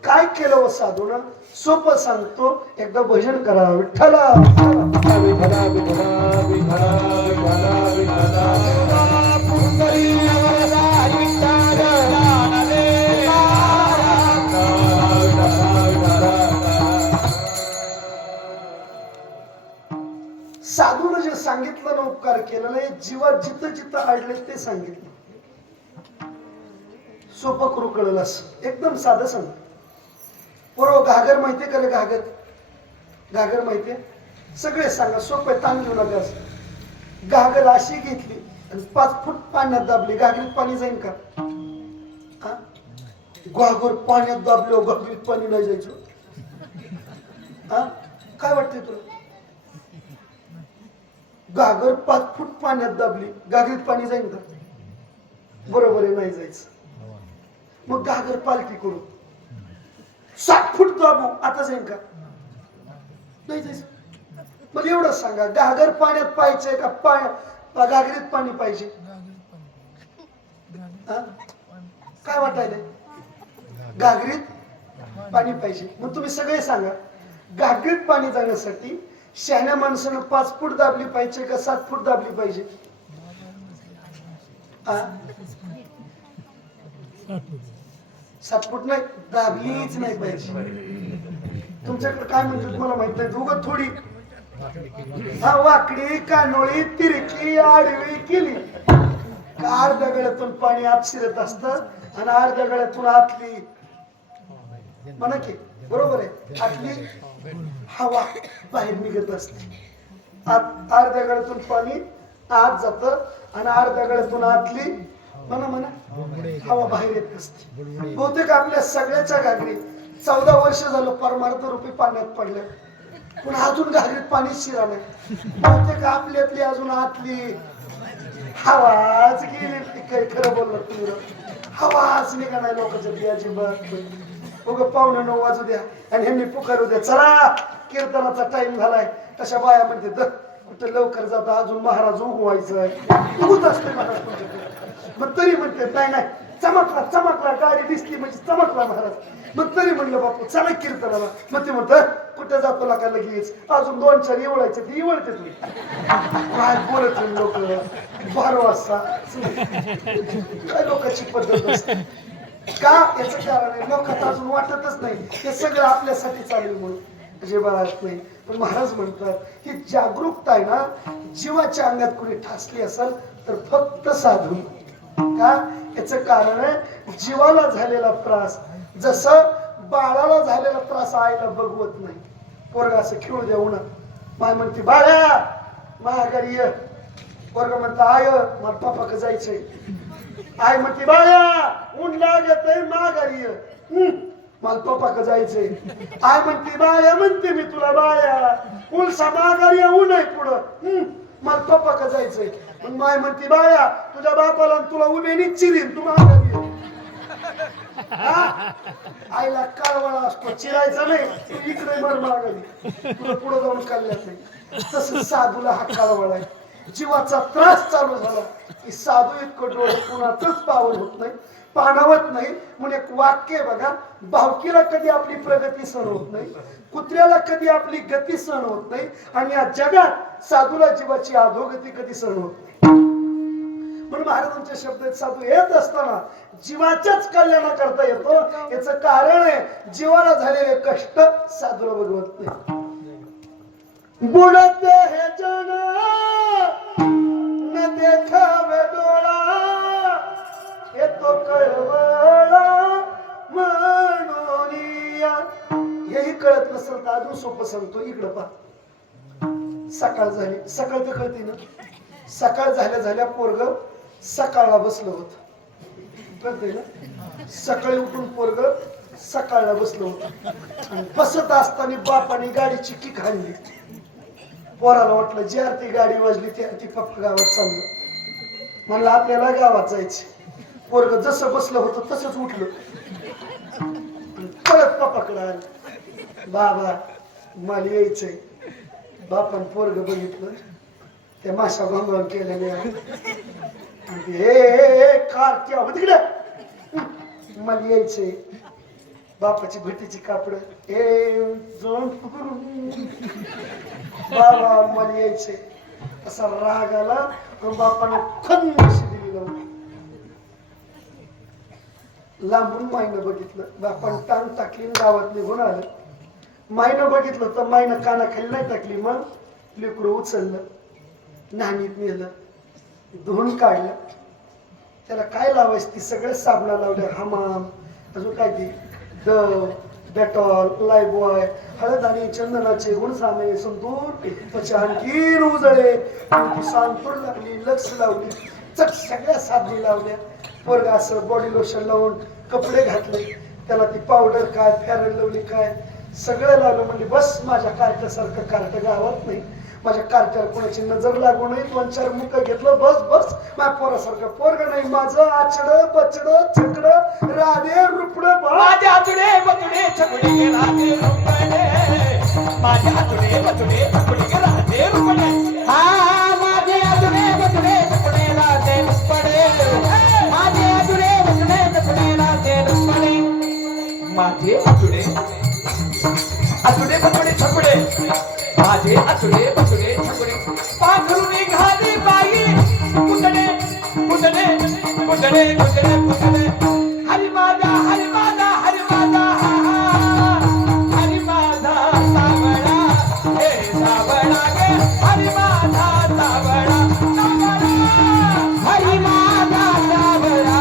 काय केलं व साधून? सोपं सांगतो. एकदा भजन करा. विठ्ठला साधून जे सांगितलं ना उपकार केलेला आहे जीवात जिथं जिथं आडले ते सांगितलं. सोपं करू कळलं असं एकदम साधं सांग. बरोबर घागर माहितीये का रे? घागर घागर माहितीये? सगळे सांगा सोपे ताण घेऊ नका. घागर अशी घेतली आणि 5 फूट पाण्यात दाबली. घागरीत पाणी जाईल का? घागर पाण्यात दाबलो घागरीत पाणी नाही जायचं. काय वाटतंय तुला? घागर 5 फूट पाण्यात दाबली घागरीत पाणी जाईल का? बरोबर आहे नाही जायचं. मग घागर पालटी करू 7 फूट दाबू आता जाईल का? नाही जायचं. मग एवढं सांगा घागर पाण्यात पाहिजे का घागरीत पाणी पाहिजे? काय वाटायला? घागरीत पाणी पाहिजे. मग तुम्ही सगळे सांगा घागरीत पाणी जाण्यासाठी शहाण्या माणसानं 5 फूट दाबली पाहिजे का 7 फूट दाबली पाहिजे? 7 फूट नाही दाबलीच नाही पाहिजे. तुमच्याकडे काय म्हणतात मला माहित नाही. दोघं थोडी वाकडी कानोळी तिरकी आडवी केली का अर्ध्या गळ्यातून पाणी आत शिरत असत आणि अर्ध्या गळ्यातून आतली म्हणा की बरोबर आहे आतली हवा बाहेर निघत असते. अर्ध्या गळ्यातून पाणी आत जात आणि अर्ध्या गळ्यातून आतली म्हणा हवा बाहेर येत असते. बहुतेक आपल्या सगळ्याच्या घागरी 14 वर्ष झालं परमार्थ रूपी पाण्यात पडलं पण अजून घागरीत पाणी शिरा नाही बहुतेक आपली अजून आतली हवाच गेली काही खरं बोललं तुम्ही हवाच निघा नाही लोकांच्या बियाची बघ पाहुणे 9 वाजू द्या आणि ह्यांनी पुकारू द्या चला कीर्तनाचा टाइम झालाय तशा बाया म्हणते कुठं लवकर जाता अजून महाराज उगवायचं उगत असते महाराज तुमच्याकडे मग तरी म्हणते नाही चमकला गाडी दिसली म्हणजे चमकला महाराज मग तरी म्हणलं बापू चला कीर्तनाला मग ते म्हणत कुठं जातो का लगेच अजून 2-4 एवढायचे ते एवढते तुम्ही काय बोलत लोक 12 वाजता काय लोकांची पद्धत असते का याचं कारण आहे लोकांना अजून वाटतच नाही हे सगळं आपल्यासाठी चालू म्हणून अजिबात नाही पण महाराज म्हणतात ही जागरूकता आहे ना जीवाच्या अंगात कुणी ठासली असेल तर फक्त साधू का याचं कारण आहे जीवाला झालेला त्रास जसं बाळाला झालेला त्रास आईला बघवत नाही पोरगा असं खेळू देऊ ना माय म्हणते बाळा महागारी ये पोरगा म्हणता आय मला पप्पाकडे जायचंय आई म्हणते बाळा ऊन लागत आहे महागारी ये मला पप्पाकडे जायचंय आई म्हणते बाळ्या म्हणते मी तुला बाळ्या उलसा महागारी ऊन आहे पुढं मला पप्पाकडे जायचंय मग माय म्हणते बाळ्या तुझ्या बापाला तुला उभे चिरीन तू महागारी ये आईला काळवाळा असतो चिरायचा नाही इकडे मर मागाली तुला पुढे जाऊन काढल्यात नाही तसं साधूला हा काळवाळा आहे जीवाचा त्रास चालू झाला की साधू इतकं डोळे कुणाचंच पावन होत नाही पाणावत नाही म्हणून एक वाक्य आहे बघा भावकीला कधी आपली प्रगती सहन होत नाही कुत्र्याला कधी आपली गती सहन होत नाही आणि या जगात साधूला जीवाची अधोगती कधी सहन होत नाही म्हणून महाराजांच्या शब्दात साधू येत असताना जीवाच्याच कल्याणा करता येतो याचं कारण आहे जीवाला झालेले कष्ट साधूला बघवत नाही बुडते हे जन न देखावे डोळा येतो कळवळा म्हणूनिया हेही कळत नसेल तर अजून सोपं सांगतो इकडं पहा सकाळ झाली सकाळ तर कळते ना सकाळ झाल्या पोरग सकाळला बसलं होत कळतंय ना सकाळी उठून पोरग सकाळला बसलं होत बसत असताना बापाने गाडीची किक हाणली पोराला वाटलं जी आरती गाडी वाजली ती आरती पप्पा गावात चाललं म्हणलं आपल्याला गावात जायचं पोरग जसं बसलं होतं तसंच उठलं परत पप्पाकडे आलं बाबा मला यायचंय बापान पोरग बघितलं त्या माशा भांगवण केलेले हे कार तिकडे मला यायचंय बापाची भटीची कापड बाबा मला यायचंय असा राग आला तर बापानं खंडशी दिली लावून लांबून मायनं बघितलं बापान टांग टाकली गावात निघून आलं मायनं बघितलं तर मायनं कानाखाली नाही टाकली मग लेकरू उचललं नाणीत नेलं धुवून काढलं त्याला काय लावायचं ती सगळे साबणा लावले हमाम अजून काय ती डव डेटॉल लाईबॉय हळद आणि चंदनाचे गुणसामे संतूर त्याचे आणखीन उजळे सांतूर लागली लक्ष लावली चट सगळ्या साबणी लावल्या पोरगा असं बॉडी लोशन लावून कपडे घातले त्याला ती पावडर काय फेअर लावली काय सगळं लावलं म्हणजे बस माझ्या कार्ट्यासारखं कार्ट गावात नाही माझ्या कार्ट्यावर कोणाची नजर लागू नये 2-4 मुख घेतलं बस बस माझ्या पोरासारखं पोरग नाही माझं आचड बचड छकड राधे रुपड माझे आतुडे बतुडे छकुडे राधे रुपडे माझे आतुडे बतुडे छकुडे राधे रुपडे हा माझे आतुडे बतुडे छकुडे राधे रुपडे माझे आतुडे बतुडे छकुडे राधे रुपडे माझे आतुडे आतुडे बतुडे छकुडे माझे आतुडे बतुडे छकुडे पाखरू निघाली बाई कुटणे कुटणे कुटणे कुटणे कुटणे हरी माझा हरी माझा हरी माझा हरी माझा सावळा हे सावळा गे हरी माझा सावळा हरी माझा सावळा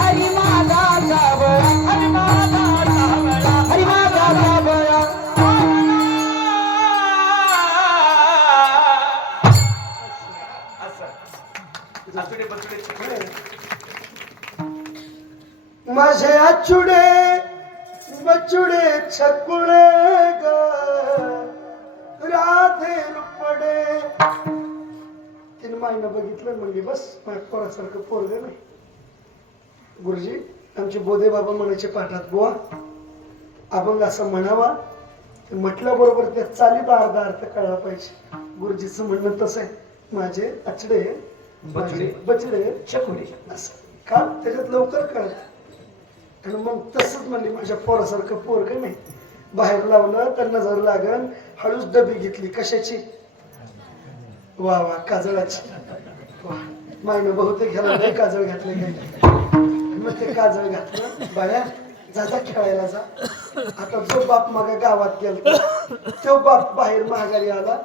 हरी माझा सावळा हरी माझा सावळा हरी माझा सावळा माझे आचुडे बचुडे छकुळे ग राधे रुपडे. 3 महिना बघितलं म्हणजे बस माझ्या पोरासारखं पोरग नाही. गुरुजी आमचे बोधे बाबा म्हणायचे पाठात बुवा अभंग असं म्हणावा म्हटल्या बरोबर त्या चालीत अर्धा अर्थ कळला पाहिजे. गुरुजीचं म्हणणं तसं आहे. माझे अचडे माझे बचडे छकुले असं का त्याच्यात लवकर कळत. आणि मग तसंच म्हणली माझ्या पोरासारखं पोरग नाही. बाहेर लावलं तर नजर लागल. हळूच डबी घेतली कशाची वा वा काजळाची. वा मायनं बहुतेक ह्याला नाही काजळ घातले काही. मग ते काजळ घातलं. बाया जा जा खेळायला जा. आता जो बाप मागा गावात गेला तो बाप बाहेर महागारी आला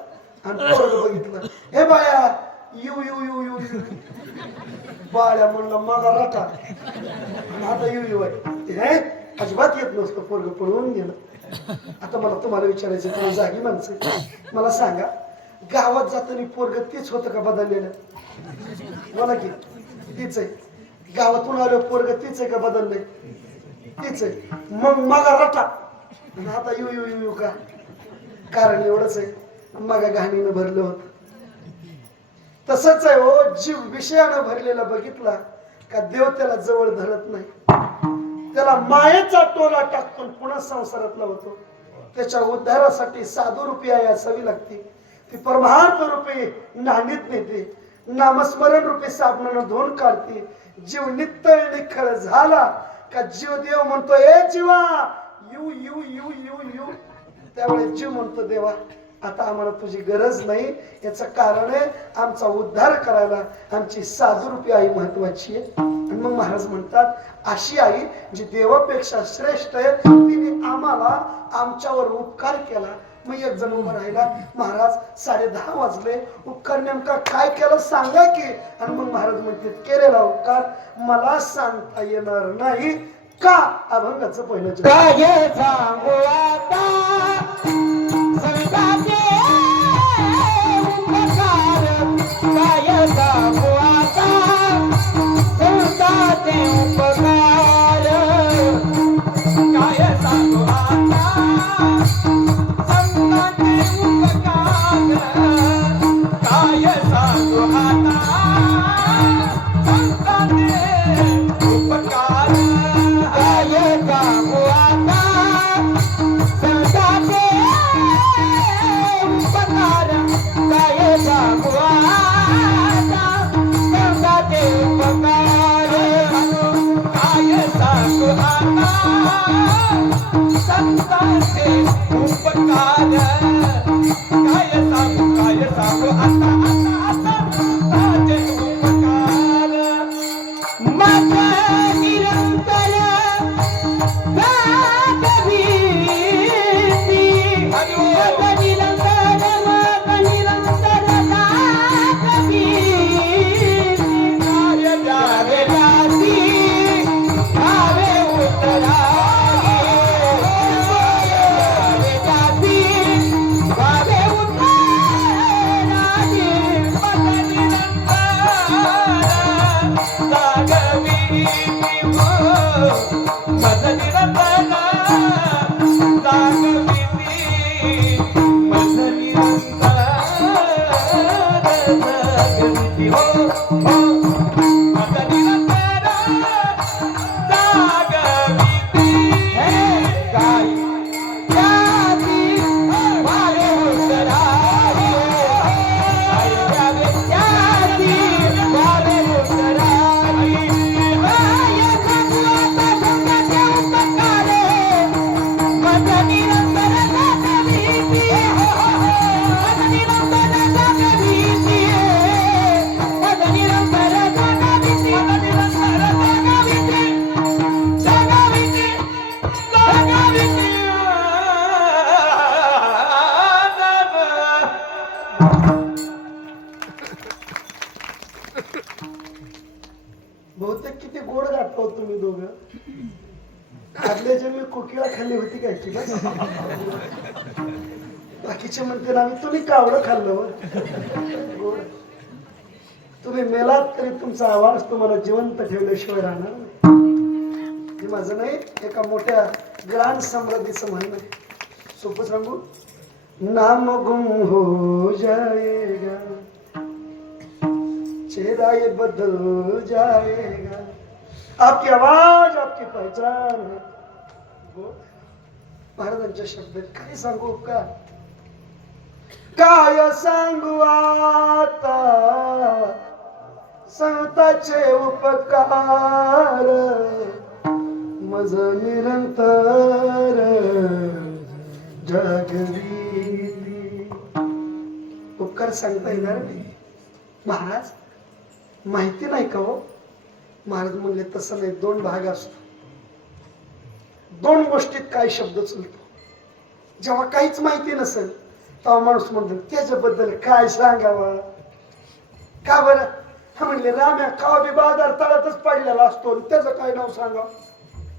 आणि पोरग बघितलं. हे बाया यू यू यू यू यू. बाळ्या म्हणलं मागा राटा आणि आता यू यू आहे. अजिबात येत नसतं पोरग पळवून गेलं. आता मला तुम्हाला विचारायचं तुम्ही जागी माणसं मला सांगा गावात जाताना पोरग तीच होतं का बदललेलं. बोला की तीच आहे. गावातून आलो पोरग तीच आहे का बदललंय. तीच आहे. मग मागा रटा आणि आता यू यू यू यू का. कारण एवढंच आहे मागा घाणीनं भरलं होतं. तसंच आहे हो जीव विषयानं भरलेला बघितला का देव त्याला जवळ धरत नाही. त्याला मायेचा टोला टाकतो पुन्हा संसारात लावतो. त्याच्या उद्धारासाठी साधू रुपये असावी लागते. ती परमार्थ रुपये नाणीत नेते. नामस्मरण रूपे साबणानं धुवून काढते. जीव नित्तळ निखळ झाला का जीव देव म्हणतो ए जीवा यू यू यू यू यू. त्यावेळेस जीव म्हणतो देवा आता आम्हाला तुझी गरज नाही. याचं कारण आहे आमचा उद्धार करायला आमची साधू रूपी आई महत्वाची आहे. आणि मग महाराज म्हणतात अशी आई जी देवापेक्षा श्रेष्ठ आहे तिने आम्हाला आमच्यावर उपकार केला. मग एक जण उभं राहिला. महाराज 10:30 वाजले. उपकार नेमका काय केलं सांगा की. आणि मग महाराज म्हणते केलेला उपकार मला सांगता येणार नाही का. अभंगाचं पहिलं काय सांगू आता संताचे उपकार. काय सांगू आता संताचे उपकार. काय सांगू आता संताचे उपकार. काय सांगू आता संताचे उपकार. काय सांगू आता संताचे उपकार. काय सांगू आता संताचे उपकार. काय सांगू आता संताचे उपकार. काय सांगू आता संताचे उपकार. माझा निरंतर बहुतेक किती गोड गाठतो तुम्ही दोघं. आदल्या जन्मी कोकिळा खाल्ली होती काय की बस. बाकीचे म्हणते ना तुम्ही कावडं खाल्लं गोड. तुम्ही मेलात तरी तुमचा आवाज तुम्हाला जिवंत ठेवल्याशिवाय राहणार नाही. हे माझं नाही, एका मोठ्या ग्रांड समृद्धीचं म्हणणं आहे. सोपं सांगू, नाम गुम हो जाएगा, चेहरा ये बदल जाएगा, आपकी आवाज आपकी पहचान है. महाराजांचे शब्द काय सांगू का, काय सांगू आता संताचे उपकार, मज निरंतर जगविती. उपकार सांगता येणार नाही. महाराज माहिती नाही का हो. महाराज म्हणले तसं नाही, दोन भाग असतो. दोन गोष्टीत काय शब्द चलतो. जेव्हा काहीच माहिती नसेल तेव्हा माणूस म्हणतो त्याच्याबद्दल काय सांगावं. का बरं, हा म्हणले राम्या का बी बाजार तळातच पडलेला असतो, त्याचं काय नाव सांगावं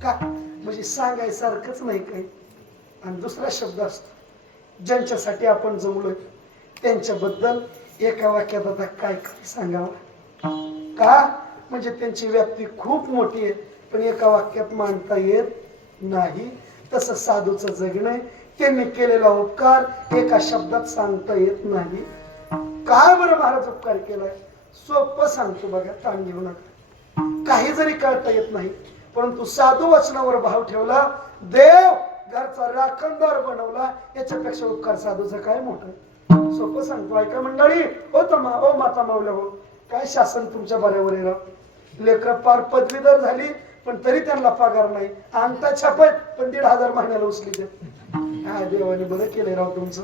का, म्हणजे सांगायसारखंच नाही काही. आणि दुसरा शब्द असतो, ज्यांच्यासाठी आपण जमलोय त्यांच्याबद्दल एका वाक्यात आता काय काय सांगावं का, म्हणजे त्यांची व्याप्ती खूप मोठी आहे, पण एका वाक्यात मांडता येत नाही. तसं साधूचं जगणं, त्यांनी केलेला उपकार एका शब्दात सांगता येत नाही. काय बरं महाराज उपकार केलाय, सोपं सांगतो बघा, ताण घेऊ नका. काही जरी कळता येत नाही, परंतु साधू वचनावर भाव ठेवला, देव घरचा राखणदार बनवला, याच्यापेक्षा उपकार साधूचं काय मोठं. सोपं सांगतो, ऐका मंडळी. ओ माता मावल्या हो, काय शासन तुमच्या बऱ्यावर आहे राव. लेकर पार पदवीधर झाली पण तरी त्यांना पगार नाही. अंगठा छापत पण 1,500 महिन्याला उचली ते. हा देवाने बरं केलंय राव तुमचं.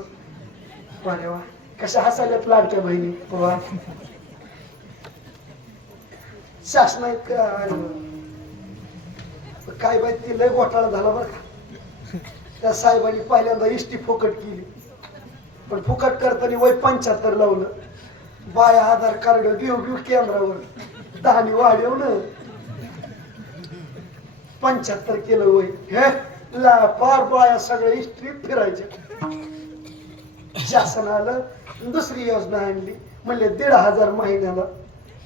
वा वा, कशा हसाल्यात लाडक्या बहिणी. वा, शासन काय बाई ती लय घोटाळा झाला बरं का. त्या साहेबांनी पहिल्यांदा इष्टी फुकट केली, पण फुकट करताना वय 75 लावलं. बाय आधार कार्ड घेऊ केंद्रावर 10 वाढवलं, 75 केलं वय. हे पार बाया सगळ्या इस्ट्रीत फिरायच्या. शासन आलं, दुसरी योजना आणली, म्हणले 1,500 महिन्याला,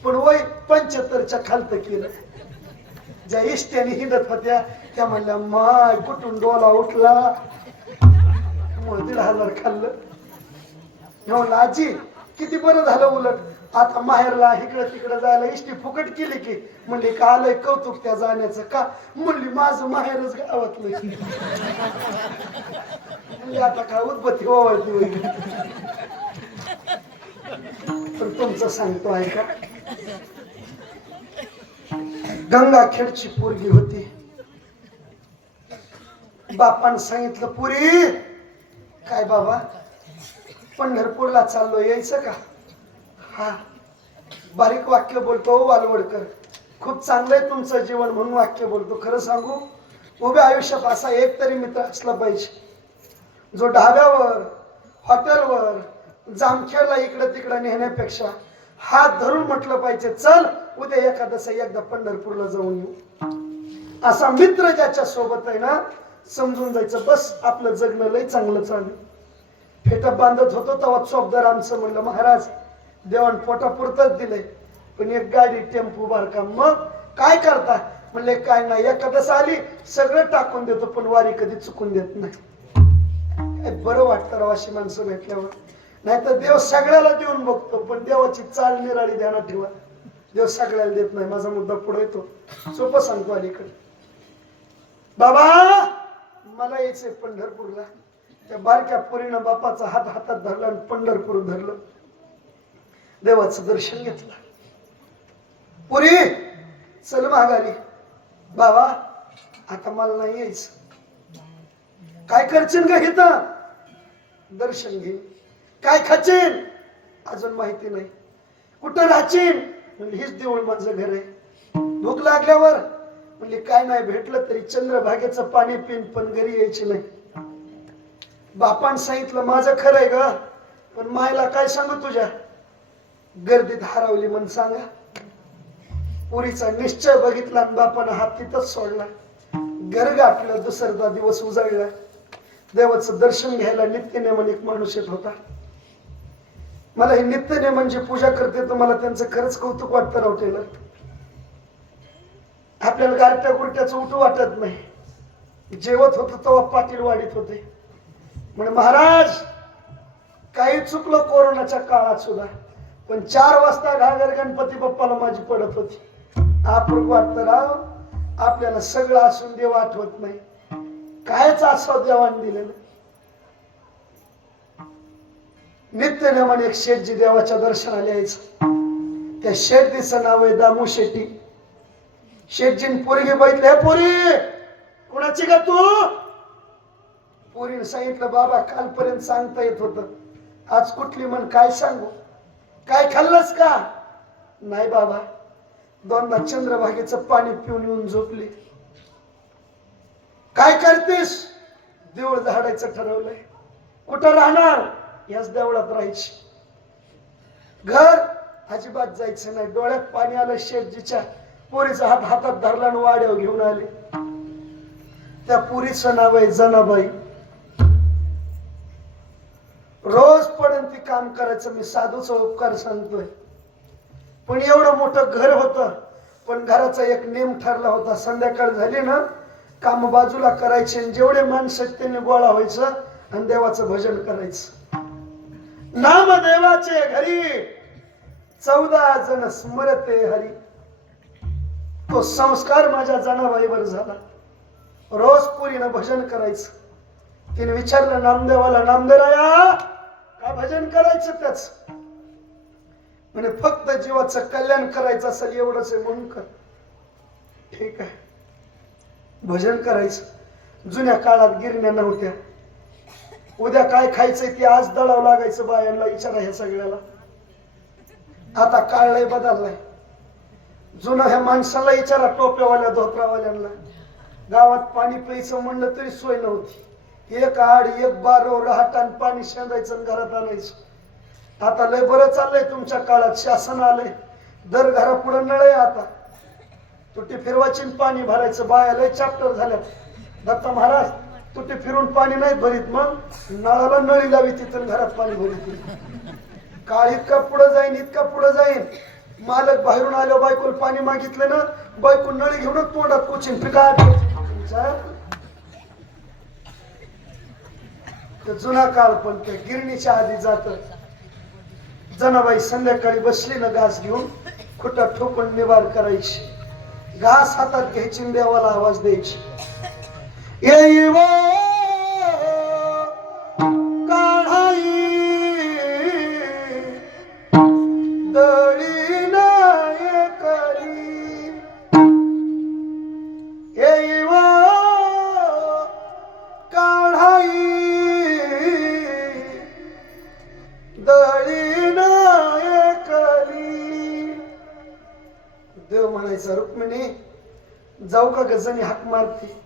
पण वय 75च्या खालत केलं. ज्या इष्ट्याने हिंडत होत्या त्या म्हणल्या माय कुठून डोला उठला, मग 1,500 खाल्लं. म्हणलं आजी किती बरं झालं, उलट आता माहेरला इकडं तिकडं जायला इष्टी फुकट केली की. म्हणले का आलंय कौतुक त्या जाण्याचं का, म्हणली माझं माहेरच गावातलं. म्हणजे आता काय उद्बत्ती ओवाळती होईल. पण तुमचं सांगतो ऐका, गंगाखेडची पोरगी होती. बापान सांगितलं पुरी काय बाबा पंढरपूरला चाललो, यायचं का. हा, बारीक वाक्य बोलतो वालवडकर. खूप चांगलंय तुमचं जीवन म्हणून वाक्य बोलतो. खरं सांगू, उभ्या आयुष्यात असा एक तरी मित्र असला पाहिजे, जो ढाब्यावर हॉटेलवर जामखेडला इकडं तिकडं नेण्यापेक्षा हात धरून म्हटलं पाहिजे चल उद्या एखादं एकदा पंढरपूरला जाऊन येऊ. असा मित्र ज्याच्या सोबत आहे ना, समजून जायचं बस आपलं जगणं लय चांगलं चालू. फेटा बांधत होतो तेव्हा चोपदार आमचं म्हणलं महाराज देवान पोटापुरतच दिलंय, पण एक गाडी टेम्पो बारका, मग काय करता. म्हणले काय नाही, एखादस आली सगळं टाकून देतो, पण वारी कधी चुकून देत नाही. काय बरं वाटतं राव अशी माणसं भेटल्यावर. नाही तर देव सगळ्याला देऊन बघतो, पण देवाची चाल निराळी ध्यानात ठेवा. देव सगळ्याला देत नाही. माझा मुद्दा पुढे येतो, सोपं सांगतो. अलीकडे बाबा मला यायचंय पंढरपूरला. त्या बारक्या पोरीनं बापाचा हात हातात धरला आणि पंढरपूर धरलं. देवाचं दर्शन घेतलं. पुरी चल माघारी. बाबा आता मला नाही यायचं. काय करशील का इथं, दर्शन घे. काय खाचीन अजून माहिती नाही. कुठं राहशील, म्हणजे हेच देऊळ माझं घर आहे. भूक लागल्यावर म्हणजे काय नाही भेटलं तरी चंद्रभागेचं पाणी पिन, पण घरी यायची नाही. बापान सांगितलं माझं खरंय ग, पण मायला काय सांगू तुझ्या गर्दीत हरवली म्हणून सांगा. पुरीचा निश्चय बघितला आणि बापानं हात तिथंच सोडला. घर गाठलं. दुसरा दिवस उजाळला. देवाचं दर्शन घ्यायला नित्यनेम एक माणूस येत होता. मला हे नित्यनेम म्हणजे पूजा करते तर मला त्यांचं खरंच कौतुक वाटतं राव. टेलर आपल्याला गारट्या गुरट्याचं उठू वाटत नाही. जेवत होतं तेव्हा पाटील वाढीत होते म्हणे महाराज काही चुकलं कोरोनाच्या काळात सुद्धा, पण 4 वाजता घागर गणपती बाप्पाला माझी पडत होती. आपण वाटतं राव आपल्याला सगळं असून देव आठवत नाही. कायच आस्वाद देवाने दिलेलं. नित्य नेमाने एक शेठजी देवाच्या दर्शनाला यायचं. त्या शेठजीचं नाव आहे दामू शेट्टी. शेठजीन पोरगी बघितली, पोरी कोणाची का तू? पोरीने सांगितलं बाबा कालपर्यंत सांगता येत होत, आज कुठली म्हण काय सांगू? काय खाल्लंस का? नाही बाबा, 2दा चंद्रभागेचं पाणी पिऊन येऊन झोपली. काय करतेस? देऊळ झाडायचं ठरवलंय. कुठं राहणार? याच देवळात राहायची. घर अजिबात जायचं नाही. डोळ्यात पाणी आलं शेठजीच्या. पोरीचा हात हातात धरला आणि वाड्यावर घेऊन आले. त्या पुरीचं नाव आहे जनाबाई. रोज पडून ती काम करायचं. मी साधूचा उपकार सांगतोय. पण एवढं मोठं घर होतं, पण घराचा एक नेम ठरला होता. संध्याकाळ झाली ना काम बाजूला करायचे आणि जेवढे माणसं त्यांनी गोळा व्हायचं आणि देवाचं भजन करायचं. नामदेवाचे घरी 14 जण स्मरते हरी. तो संस्कार माझ्या जनाबाईवर झाला. रोज पुरीनं भजन करायचं. तिने विचारलं नामदेवाला, नामदेवराया का भजन करायचं? त्याच म्हणे फक्त जीवाचं कल्याण करायचं असेल एवढंच आहे म्हणून कर. ठीक आहे, भजन करायचं. जुन्या काळात गिरण्या नव्हत्या. उद्या काय खायचंय ते आज दळावं लागायचं. बायांना विचारा ह्या सगळ्याला. आता काळ लय बदललाय. जुनं ह्या माणसाला विचारा, टोप्यावाल्या धोत्रावाल्यांना. गावात पाणी प्यायचं म्हणलं तरी सोय नव्हती. 1 आड 1 बारो रहाटान पाणी शेंदायचं आणि घरात आणायचं. आता लय बरं चाललंय तुमच्या काळात. शासन आलंय, दर घरापुढे नळ आहे. आता तुटी फिरवायची पाणी भरायचं. बाया लय चॅप्टर झाल्यात. दत्ता महाराज तुटी फिरून पाणी नाही भरीत, मग नळाला नळी लावी तिथून घरात पाणी भरीत. काळ इतका पुढे जाईन, इतका पुढे जाईन. मालक बाहेरून आलो, बायकोला पाणी मागितलं ना, बायको नळी घेऊनच तोंडात कोचिन पिका. जुना काळ. पण त्या गिरणीच्या आधी जात. जनाबाई संध्याकाळी बसली ना घास घेऊन, खुटा ठोकून निवार करायची. घास हातात घ्यायची, देवाला आवाज द्यायची. येईव काढाई दळी नाही करी. येईव काढाई दळी नाही करी. देव म्हणायचा, रुक्मिणी जाऊ का ग? जणी हाक मारते.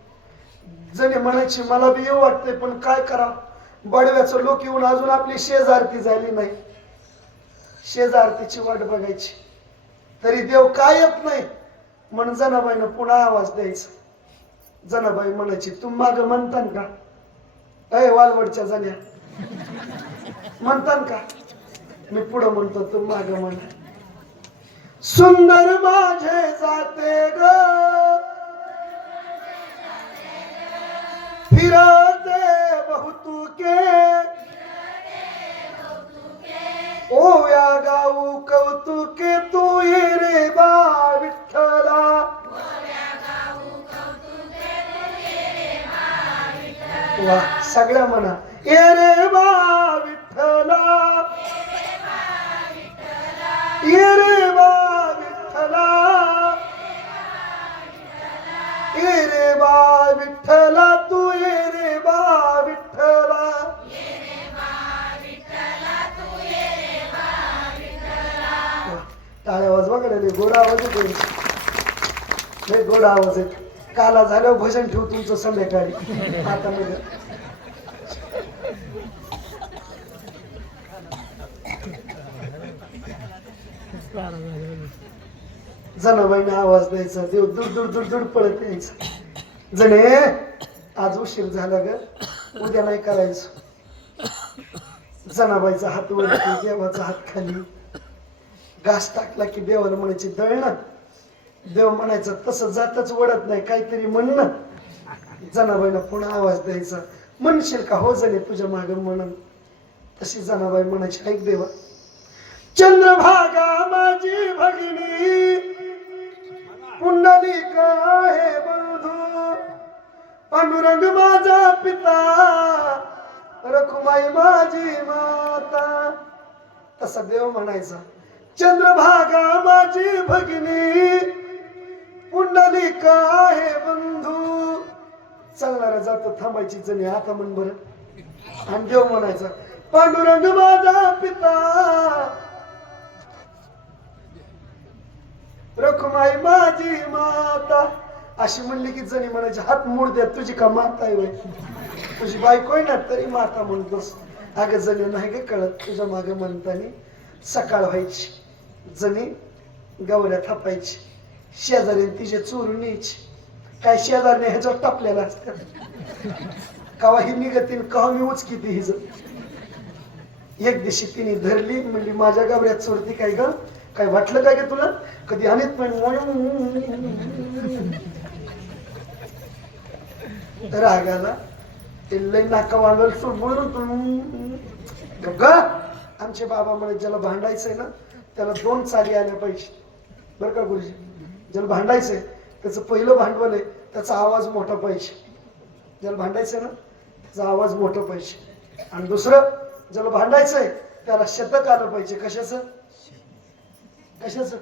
जणी म्हणायची मला बी येऊ वाटते, पण काय करा, बडव्याचं लोक येऊन अजून आपली शेजारती झाली नाही. शेजारतीची वाट बघायची. तरी देव काय येत नाही म्हणून जनाबाईनं पुन्हा आवाज द्यायचा. जनाबाई म्हणायची, तुम माग म्हणतान का? अय वालवडच्या जण्या म्हणतान का? मी पुढं म्हणतो, तुम माग म्हणा. सुंदर माझे जाते ग फिरते बहुतुके, ओ या गाऊ कौतुके तू ये रे बा विठ्ठला. वा सगळ्या म्हणा, ये रे बा विठ्ठला, ये रे बा विठ्ठला, ये रे बा विठ्ठला, तू ये रे बा विठ्ठला. टाळ्या आवाज बघायला गोड आवाज येतो. लय गोड आवाज आहे. काला झाल्यावर भजन ठेवू तुमचं संध्याकाळी. आता मग जनाबाईने आवाज द्यायचा. देव दूर दूर दूर दूर पळत यायचा. जणे आज उशीर झाला ग, उद्या नाही करायचं. जनाबाईचा हात वरती, देवाचा हात खाली. घास टाकला की देवाला म्हणायची, दळणं देव म्हणायचं तसं जातच वडत नाही, काहीतरी म्हण ना. जनाबाईला पुन्हा आवाज द्यायचा, म्हणशील का हो जणे तुझ्या मागे म्हणून. तशी जनाबाई म्हणायची, ऐक देवा, चंद्रभागा माझी भगिनी, पुंडलिक आहे बंधू, पांडुरंग माझा पिता, रखुमाई माझी माता. तसा देव म्हणायचा, चंद्रभागा माझी भगिनी, पुंडलिक आहे बंधू. चालणारा जातो थांबायची जणी आता म्हण बरं. आणि देव म्हणायचा, पांडुरंग माझा पिता, रखुमाई माझी माता. अशी म्हणली की जणी म्हणायची, हात मोड द्या, तुझी का माता आहे, तुझी बायको आहे ना तरी माता म्हणतोस. अगं जणी नाही ग कळत, तुझ्या मागे म्हणतानी सकाळ व्हायची, जणी गवऱ्या थापायची, शेजारी तिचे चोरून न्यायची. काय शेजारने ह्याच्यावर टापलेला असतात, कवा ही निघतीन कवा मी उचकीती हिज. एक दिवशी तिने धरली, म्हणली माझ्या गवऱ्यात चोरती काय ग, काय वाटलं काय ग तुला, कधी आणत पण रागाला ते लई नाका वाढवलं सोड बोलून ग. आमचे बाबा म्हणे ज्याला भांडायचंय ना त्याला 2 चाली आल्या पाहिजे बरं का गुरुजी. ज्याला भांडायचंय त्याचं पहिलं भांडवल आहे त्याचा आवाज मोठा पाहिजे. ज्याला भांडायचंय ना त्याचा आवाज मोठा पाहिजे. आणि दुसरं ज्याला भांडायचंय त्याला शतक आलं पाहिजे. कशाचं कशाचं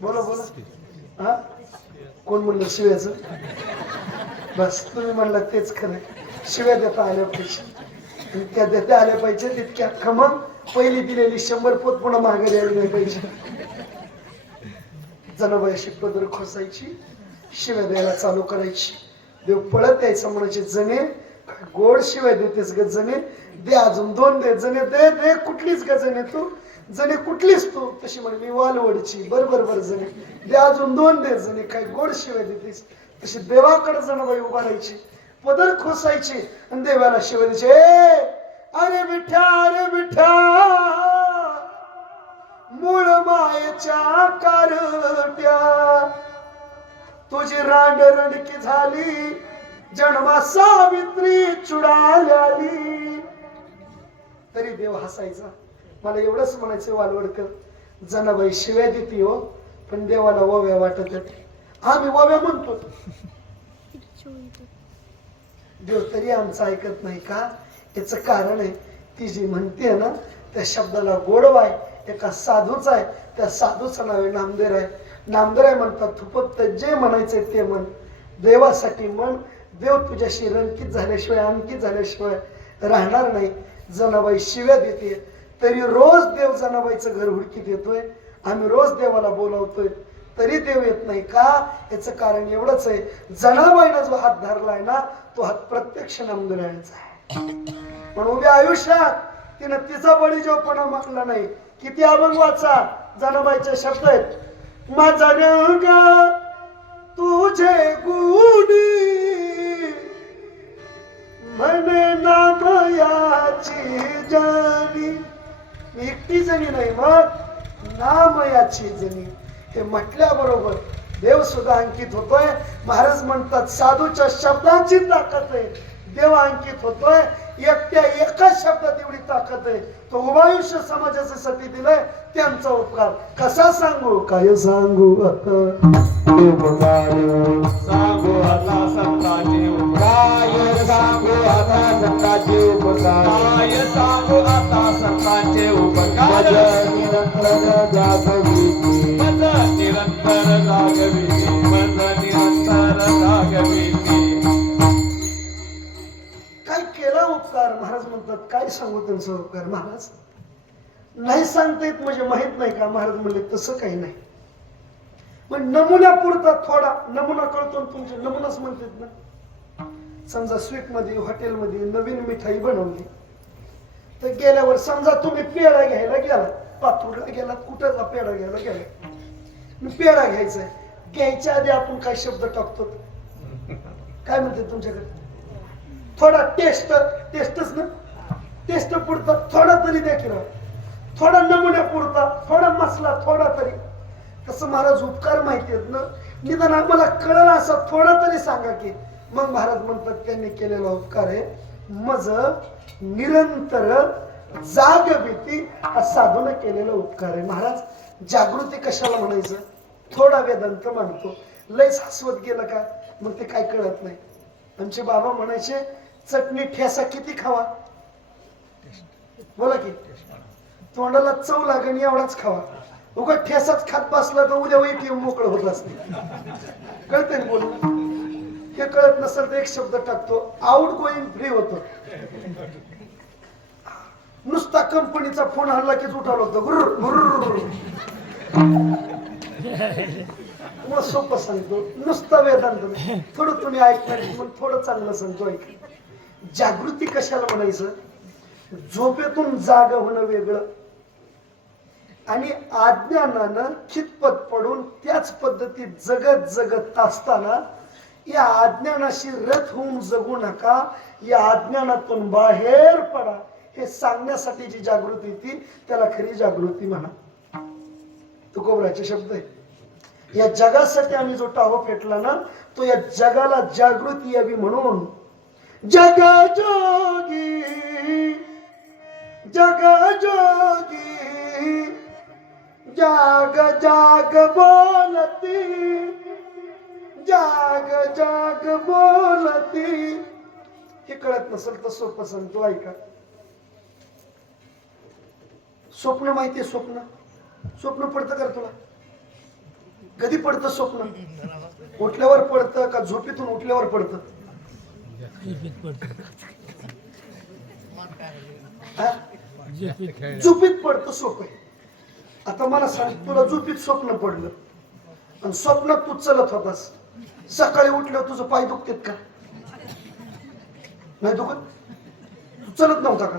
बोला बोला. हा कोण म्हणलं शिव्याचं. बस तुम्ही म्हणला तेच खरं. शिव्या देता आल्या पाहिजे, त्या देता आल्या पाहिजे तितक्या खमंग. पहिली दिलेली 100 पोत पुन्हा माघारी आली नाही पाहिजे. जनाबाई अशी पदर खोसायची, शिव्या द्यायला चालू करायची. देव पळत यायचं, म्हणायचे जणे गोड शिवाय देतेस ग जणे, दे अजून 2 दे जणे, दे दे कुठलीच ग जणे तू, जणे कुठलीच तू. तशी म्हणे मी वालवडची. बर जणे दे अजून 2 दे जणे, काय गोड शिवाय देतेस. तशी देवाकडे जनाबाई उभा राहायची, पदर खोसायची आणि देवाला शिवाय द्यायचे. अरे विठ्ठा अरे विठ्ठा, मूळ मायेच्या कारट्या, तुझी रांडरणकी झाली, जन्मा सावित्री चुडाल्याली. तरी देव हसायचा. मला एवढंच म्हणायचं वालवडकर, जनाबाई शिव्या देते हो पण देवाला ओव्या वाटत. आम्ही ओव्या म्हणतो, देव तरी आमचं ऐकत नाही का. याचं कारण आहे ती जी म्हणते ना त्या शब्दाला गोडवा आहे. एका साधूच आहे, त्या साधूचं नाव आहे नामदेव आहे. नामदेव आहे म्हणतात तू फक्त जे म्हणायचंय ते म्हण, देवासाठी म्हण. देव तुझ्याशी रंकित झाल्याशिवाय अंकित झाल्याशिवाय राहणार नाही. जनाबाई शिव्या देते तरी रोज देव जनाबाईचं घर हुडकीत येतोय. आम्ही रोज देवाला बोलावतोय तरी देव येत नाही का. याचं कारण एवढंच आहे, जनाबाईनं जो हात धरलाय ना तो हात प्रत्यक्ष नामदेवाचा आहे. पण उभ्या आयुष्यात तिनं तिचा बळीजोपणा मानला नाही. किती अभंग वाचा, जनाबाईचे शब्द आहेत. माझा रंग तुझे गुणी, म्हणे नामयाची जणी. मी एकटी जणी नाही मग नामयाची जणी. हे म्हटल्याबरोबर देव सुद्धा अंकित होतोय. महाराज म्हणतात साधूच्या शब्दांची ताकद आहे, देव अंकित होतोय. एकट्या एका शब्दात एवढी ताकद आहे. तो उभायुष्य समाजासाठी दिलंय, त्यांचा उपकार कसा सांगू काय सांगू. सांगू आता संतांचे उपकार, सांगू आता संतांचे उपकार, काय सांगू आता संतांचे उपकार. निरंतर गागविती, मज निरंतर गागविती, मज निरंतर गागविती. काय केला उपकार. महाराज म्हणतात काय सांगू त्यांचा उपकार. महाराज नाही सांगता येत म्हणजे माहित नाही का. महाराज म्हणले तसं काही नाही, पण नमुन्यापुरता थोडा नमुना कळतो. तुमचे नमुनाच म्हणतात ना. समजा स्वीट मध्ये हॉटेलमध्ये नवीन मिठाई बनवली तर गेल्यावर समजा तुम्ही पेढा घ्यायला गेला, पातूरला गेला, कुठं पेढा घ्यायला गेला, पेढा घ्यायचा घ्यायच्या आधी आपण काय शब्द टाकतो काय म्हणते तुमच्याकडे. थोडा टेस्टच ना, टेस्ट पुरता थोडा तरी देखील, थोडा नमुन्या पुरता, थोडा मसला थोडा तरी. तसं महाराज उपकार माहिती आहेत ना. निदान आम्हाला कळलं असं थोडं तरी सांगा की. मग महाराज म्हणतात त्यांनी केलेला उपकार आहे मज निरंतर जाग भीती साधून केलेला उपकार आहे. महाराज जागृती कशाला म्हणायचं? थोडा वेदांत मानतो, लय शाश्वत गेलं का मग ते काय कळत नाही. आमचे बाबा म्हणायचे चटणी ठेसा किती खावा, बोला की तोंडाला चव लागेल एवढाच खावा. उगा ठेसाच खात बसला तर उद्या वाईट येऊन मोकळं होत असते. कळतंय ना बोलून? हे कळत नसेल तर एक शब्द टाकतो, आउट गोईंग फ्री होतो. नुसता कंपनीचा फोन हल्ला की उठावलं होतं गुरु गुरु. मग सोपं सांगतो, नुसता वेदांत थोडं तुम्ही ऐकणार मग थोडं चांगलं सांगतो ऐक. जागृती कशाला म्हणायचं? झोपेतून जाग होणं वेगळं आणि अज्ञानानं खितपत पडून त्याच पद्धतीत जगत जगत असताना या अज्ञानाशी रथ होऊन जगू नका, या अज्ञानातून बाहेर पडा हे सांगण्यासाठी जी जागृती ती त्याला खरी जागृती म्हणा. तुकोबराचे शब्द आहे. या जगासाठी आम्ही जो टाहो फेटला ना तो या जगाला जागृती यावी म्हणून जगा जोगी जगा जोगी जाग जाग बोलती जाग जाग बोलती. हे कळत नसेल तर सोपं सांगतो ऐका. स्वप्न माहितीये? स्वप्न स्वप्न पडतं का तुला? कधी पडतं स्वप्न? उठल्यावर पडतं का झोपेतून उठल्यावर पडतं? झोपेत पडतं सोपं. आता मला सांग, तुला झोपेत स्वप्न पडलं आणि स्वप्नात तू चलत होतास, सकाळी उठल्यावर तुझं पाय दुखतेत का? नाही दुखत? तू चलत नव्हता का?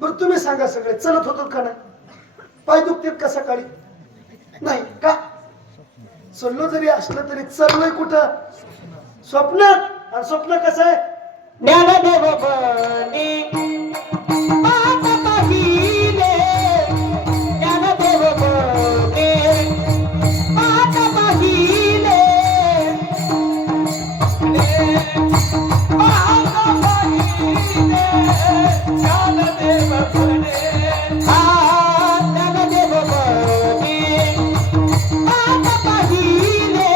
बरं तुम्ही सांगा, सगळे चलत होतात का? नाही. पाय दुखतेत का सकाळी? नाही का? चललो जरी असलं तरी चललोय कुठं? स्वप्नात. आणि स्वप्न कसं आहे? ज्ञानदेव बनी माता पाहिले, ज्ञानदेव बनी माता पाहिले, माता पाहिले ज्ञानदेव बनी. ज्ञानदेव बनी माता पाहिले,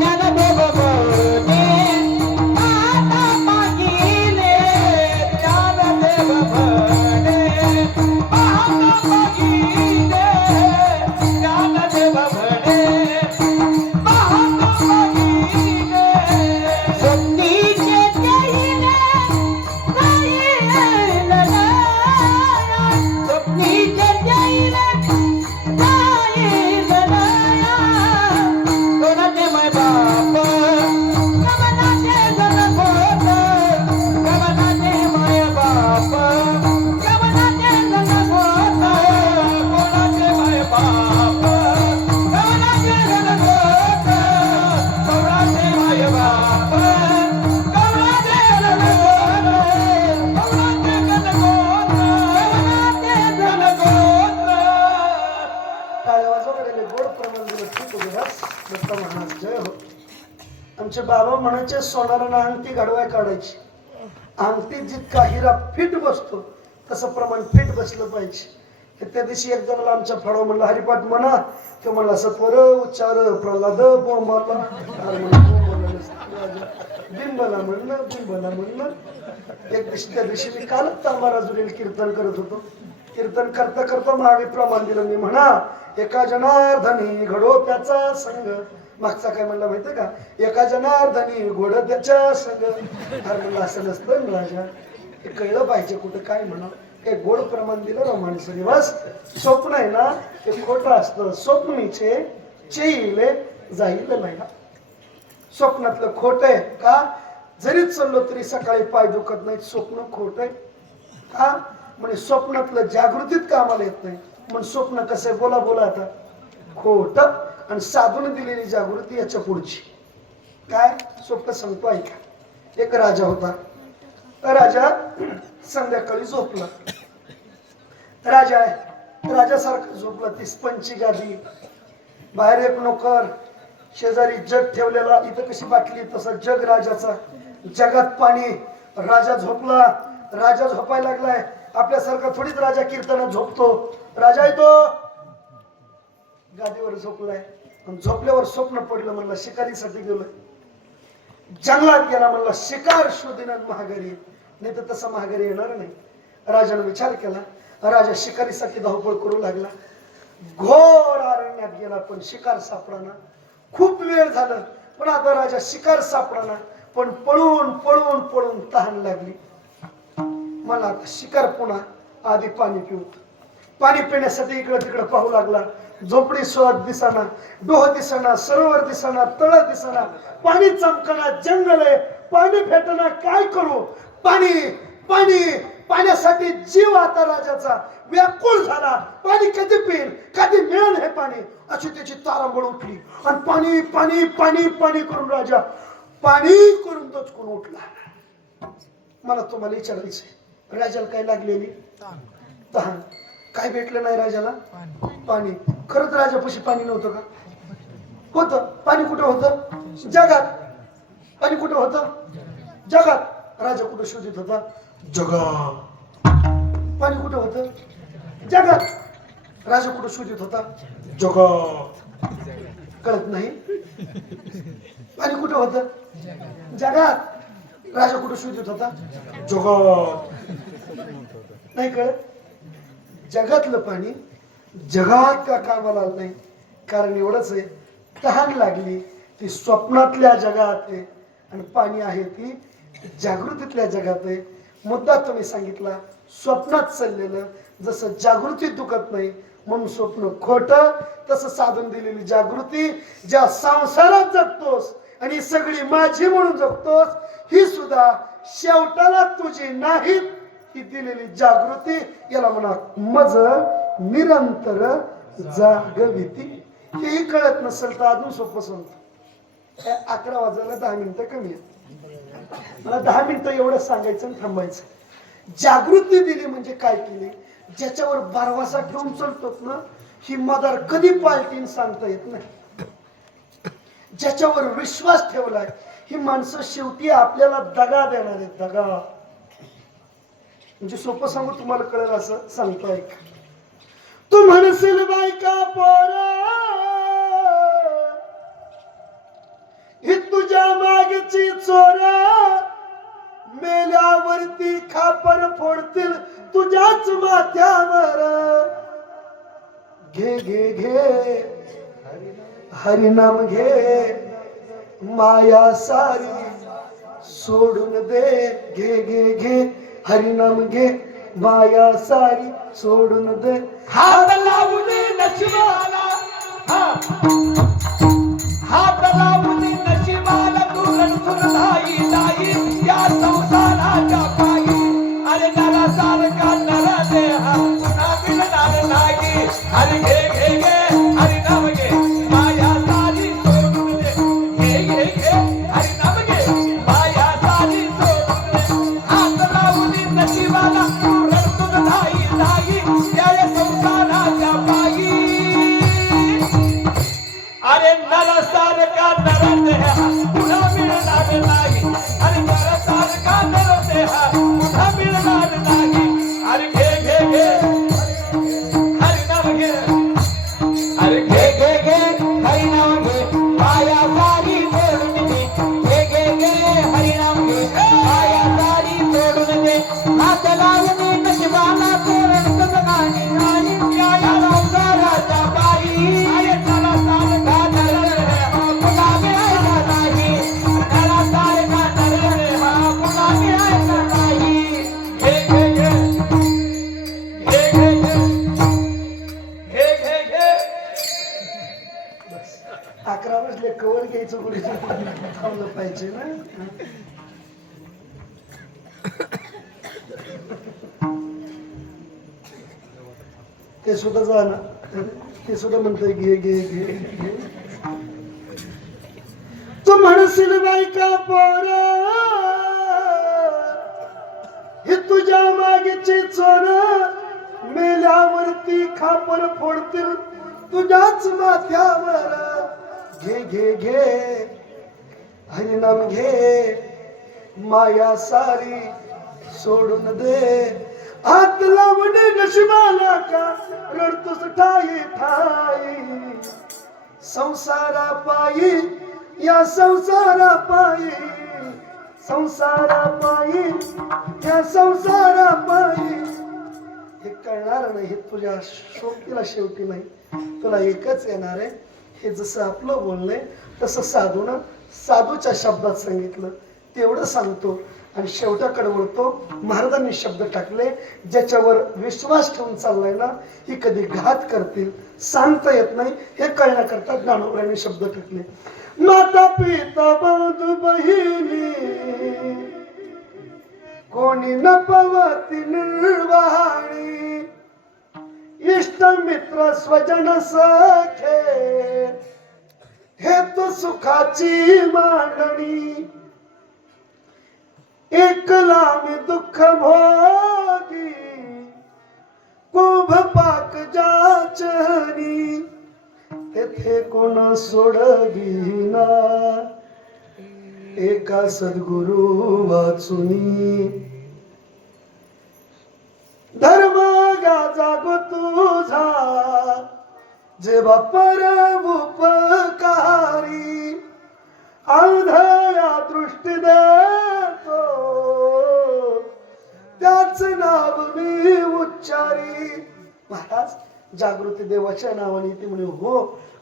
ज्ञानदेव बनी आमचे बाबा म्हणायचे सोनारानं अंगठी घडवाय काढायची. अंगठीत जितका हिरा फिट बसतो तसं प्रमाण फिट बसलं पाहिजे. त्या दिवशी एक जणाला आमच्या फळावर म्हणलं हरिपाठ म्हणा, तो म्हणला सत्वर उच्चार प्रल्हाद बोंबाला बिंबला म्हणलं बिंबला म्हणलं. एक दिवशी त्या दिवशी मी कालच तांबाराजुरील कीर्तन करत होतो. कीर्तन करता करता मागे प्रमाण दिलं मी म्हणा एका जनार्दनी घडो त्याचा संग. मागचा काय म्हणला माहितीये का? एका जनार्दनी घोड त्याच्या संग. अरे म्हणलं असं नसतं राजा, हे कळलं पाहिजे कुठं काय म्हणा. काय गोड प्रमाण दिलं ना माणसाने. बस स्वप्न आहे ना ते खोटं असतं. स्वप्नीचे चेईले जाईल नाही. स्वप्नातलं खोट आहे का? जरी चाललो तरी सकाळी पाय दुखत नाही. स्वप्न खोट आहे का? म्हणजे स्वप्नातलं जागृतीत कामाला येत नाही. म्हणजे स्वप्न कसं आहे? बोला बोला आता. खोट आणि साधून दिलेली जागृती याच्या पुढची काय? सोपं सांगतो ऐका. एक राजा होता. राजा संध्याकाळी झोपला. राजा आहे राजासारखं झोपला. ती स्पंजची गादी, बाहेर एक नोकर, शेजारी जग ठेवलेला, इथं कशी बाटली तसा जग राजाचा, जगात पाणी. राजा झोपला. राजा झोपायला लागलाय. आपल्यासारखा थोडीच राजा कीर्तनात झोपतो. राजा येतो, गादीवर झोपलाय. झोपल्यावर स्वप्न पडलं, म्हणला शिकारीसाठी गेलोय, जंगलात गेला, म्हणला शिकार शोधीन महागारी, नाही तर तसा महागारी येणार नाही. राजाने विचार केला. राजा शिकारीसाठी धावपळ करू लागला. घोर अरण्यात गेला, पण शिकार सापडाना. खूप वेळ झालं, पण आता राजा शिकार सापडाना. पण पळून पळून पळून तहान लागली. मला आता शिकार पुन्हा, आधी पाणी पिऊ. पाणी पिण्यासाठी इकडं तिकडं पाहू लागला. झोपडी शोध दिसना, डोह दिसना, सरोवर दिसना, तळ दिसना, पाणी चमकना, जंगल आहे, पाणी भेटना, काय करू? पाणी पाणी पाण्यासाठी जीव आता राजाचा व्याकुळ झाला. पाणी कधी पिईल, कधी मिळेल हे पाणी, अशी त्याची तारांबळ उठली. आणि पाणी पाणी पाणी पाणी करून राजा पाणी करून दचकून उठला. मला तुम्हाला विचारायचंय, राजाला काय लागलेली? तहान. काय भेटलं नाही राजाला? पाणी. खरंच राजापाशी पाणी नव्हतं का? होतं. पाणी कुठं होतं? जगात. पाणी कुठं होतं? जगात. राजा कुठं शोधित होता? जगात. पाणी कुठं होतं? जगात. राजा कुठं शोधित होता? जगात. कळत नाही? पाणी कुठं होतं? जगात. राजा कुठं शोधित होता? जगात. नाही कळत? जगातलं पाणी जगात का कामाला आलं नाही? कारण एवढंच आहे, तहान लागली ती स्वप्नातल्या जगात आहे, आणि पाणी आहे ती जागृतीतल्या जगात आहे. मुद्दा तुम्ही सांगितला. स्वप्नात चाललेलं जसं जागृतीत दुखत नाही म्हणून स्वप्न खोटं, तसं साधून दिलेली जागृती ज्या संसारात जगतोस आणि सगळी माझी म्हणून जगतोस, ही सुद्धा शेवटाला तुझी नाही. ही दिलेली जागृती, याला म्हणा मज निरंतर जागविती. हेही कळत नसेल तर अजून सोपं सांगतो. 11 वाजायला 10 मिनिटं कमी आहेत. मला 10 मिनिटं एवढं सांगायचं आणि थांबायचं. जागृती दिली म्हणजे काय केली? ज्याच्यावर बारवासा ठेवून चालतोत ना, ही मदार कधी पालटीन सांगता येत नाही. ज्याच्यावर विश्वास ठेवलाय, ही माणसं शेवटी आपल्याला दगा देणार आहेत. दगा म्हणजे सोपं सांगू, तुम्हाला कळेल असं सांगतो. ऐक. तू म्हणशील बायका पोरा, ही तुझ्या मागची चोरा, मेल्यावरती खापर फोडतील तुझ्याच माथ्यावर. घे घे घे हरिनाम घे, माया सारी सोडून दे. घे घे घे हरिनाम घे, माया सारी सोडून दे. हात लावून नशिबाला, हात लावून नशिबाला, तू रंजून नाही नाही या संसाराच्या पायी. अरे नरा सारखा नरा देहा पुन्हा मिळणार नाही. अरे घे घे घे हरिनाम घे, माया सारी सोडून दे. घे घे घे हरिनाम घे, माया सारी सोडून दे. हात लावून नशिबाला, तू रंजून नाही नाही या संसाराच्या पायी. अरे नरा सारखा नरा देहा पुन्हा मिळणार नाही. अरे नरा सारखा नरा देहा पुन्हा मिळणार नाही. अरे घे घे घे हरिनाम घे, अरे घे घे घे हरिनाम घे, माया सारी सोडून दे. घे घे घे हरिनाम घे, माया सारी सोडून दे. हात लावून नशिबाला, तू रंजून नाही नाही या संसाराच्या पायी. अरे नरा सारखा नरा देहा पुन्हा मिळणार नाही. नरा सारखा नरा देहा पुन्हा मिळणार नाही. घे घे घे घे घे घे घे घे. 11 वाजले, कवर घ्यायचं कुठे थांबलं पाहिजे ना. ते सुद्धा जा ना, ते सुद्धा म्हणतंय घे घे घे घे. तू म्हणशील बायका पोरा, ही तुझ्या मागची चोर, मेल्यावर वाढती खापर फोडतील तुझ्याच माथ्यावर. घे घे घे हरिनाम घे, माया सारी सोडून दे. हात लावून नशिबाला का रडतोस ठाई ठाई. संसारा पायी या संसारा पायी, संसारा पायी या संसारा पायी. हे कळणार नाही, हे तुझ्या शोकीला शेवटी नाही, तुला एकच येणार आहे. हे जसं आपलं बोलणंय तसं साधून साधूच्या शब्दात सांगितलं तेवढं सांगतो आणि शेवटाकडे वळतो. महाराजांनी शब्द टाकले, ज्याच्यावर विश्वास ठेवून चाललाय ना ही कधी घात करतील सांगता येत नाही, हे कळण्याकरता ज्ञानोबरांनी शब्द टाकले. माता पिता बंधू बहिणी कोणी न पवती निर्वाणी. इष्ट मित्र स्वजन सखे हे तो सुखाची मांडणी. एकला मी दुःख भोगी कुभ पाक जाचनी. तेथे कोण सोडविना एका सद्गुरु वाचुनी. धर्म जागो तुझा जेव्हा परम उपकारी. आंधळ्या दृष्टी देतो त्याच नाव मी उच्चारी. महाराज जागृती देवाच्या नावाने ती म्हणे हो.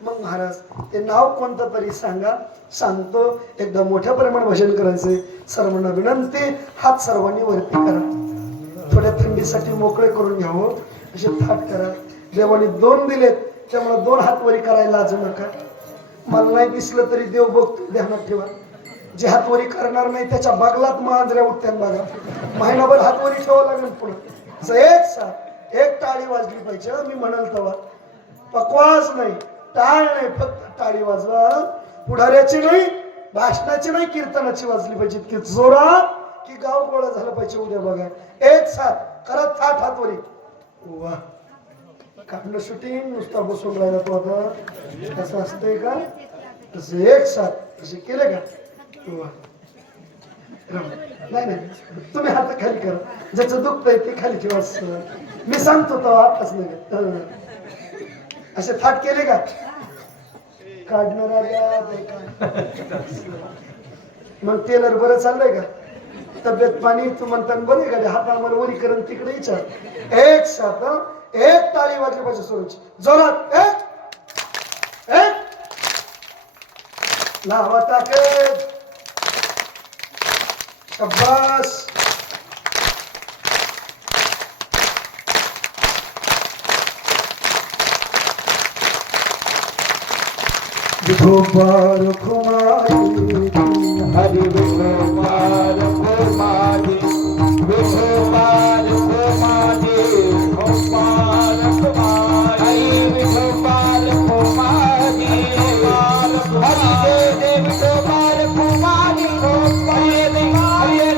मग महाराज ते नाव कोणतं तरी सांगा. सांगतो. एकदा मोठ्या प्रमाणात भजन करायचंय. सर्वांना विनंती, हात सर्वांनी वरती करा. थोड्या थंडीसाठी मोकळे करून घ्यावं. असे थाट करा. देवाने 2 दिलेत त्यामुळे 2 हात वरी करायला लाजू नका. मला नाही दिसलं तरी देव बघतो, ध्यानात ठेवा. जे हातवरी करणार नाही त्याच्या बागलात मांजऱ्या उठत्या बघा. महिनाभर हातवरी ठेवावं लागेल पुढं. एक साथ एक टाळी वाजली पाहिजे. मी म्हणाल तेव्हा पकवास नाही, टाळ नाही, फक्त टाळी वाजवा. पुढाऱ्याची नाही, भाषणाची नाही, कीर्तनाची वाजली पाहिजे. इतकी जोरात की गाव गोळा झालं पाहिजे. उद्या बघा एक साथ करत थाट हातवरी. वा काढणं शूटिंग नुसता बसून राहिला तो. आता कसं असतंय का तसं एक साथ तसे केले का. नाही नाही तुम्ही हात खाली करा. ज्याचं दुखत आहे ते खाली ठेवा. मी सांगतो तो आताच नाही. असे थाट केले का काढणार. मग टेलर बरं चाललंय का. तब्येत पाणी तू म्हणता बरे का. हात आम्हाला वरी करून तिकडे विचार. एक साथ एक टाळी वाजली पाहिजे सुरूची जोरात. एक एक लावा ताकद. शाबास. विठोबा रुखमाई हरि विठोबा रुखमाई. विठोबा रुखमाई. विठोबा रुखमाई. विठोबा रुखमाई. हरि दे विठोबा रुखमाई. हरि दे हरि दे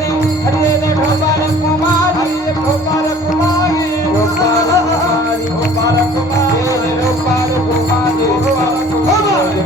हरि दे विठोबा रुखमाई. विठोबा रुखमाई. विठोबा रुखमाई. विठोबा रुखमाई. विठोबा रुखमाई.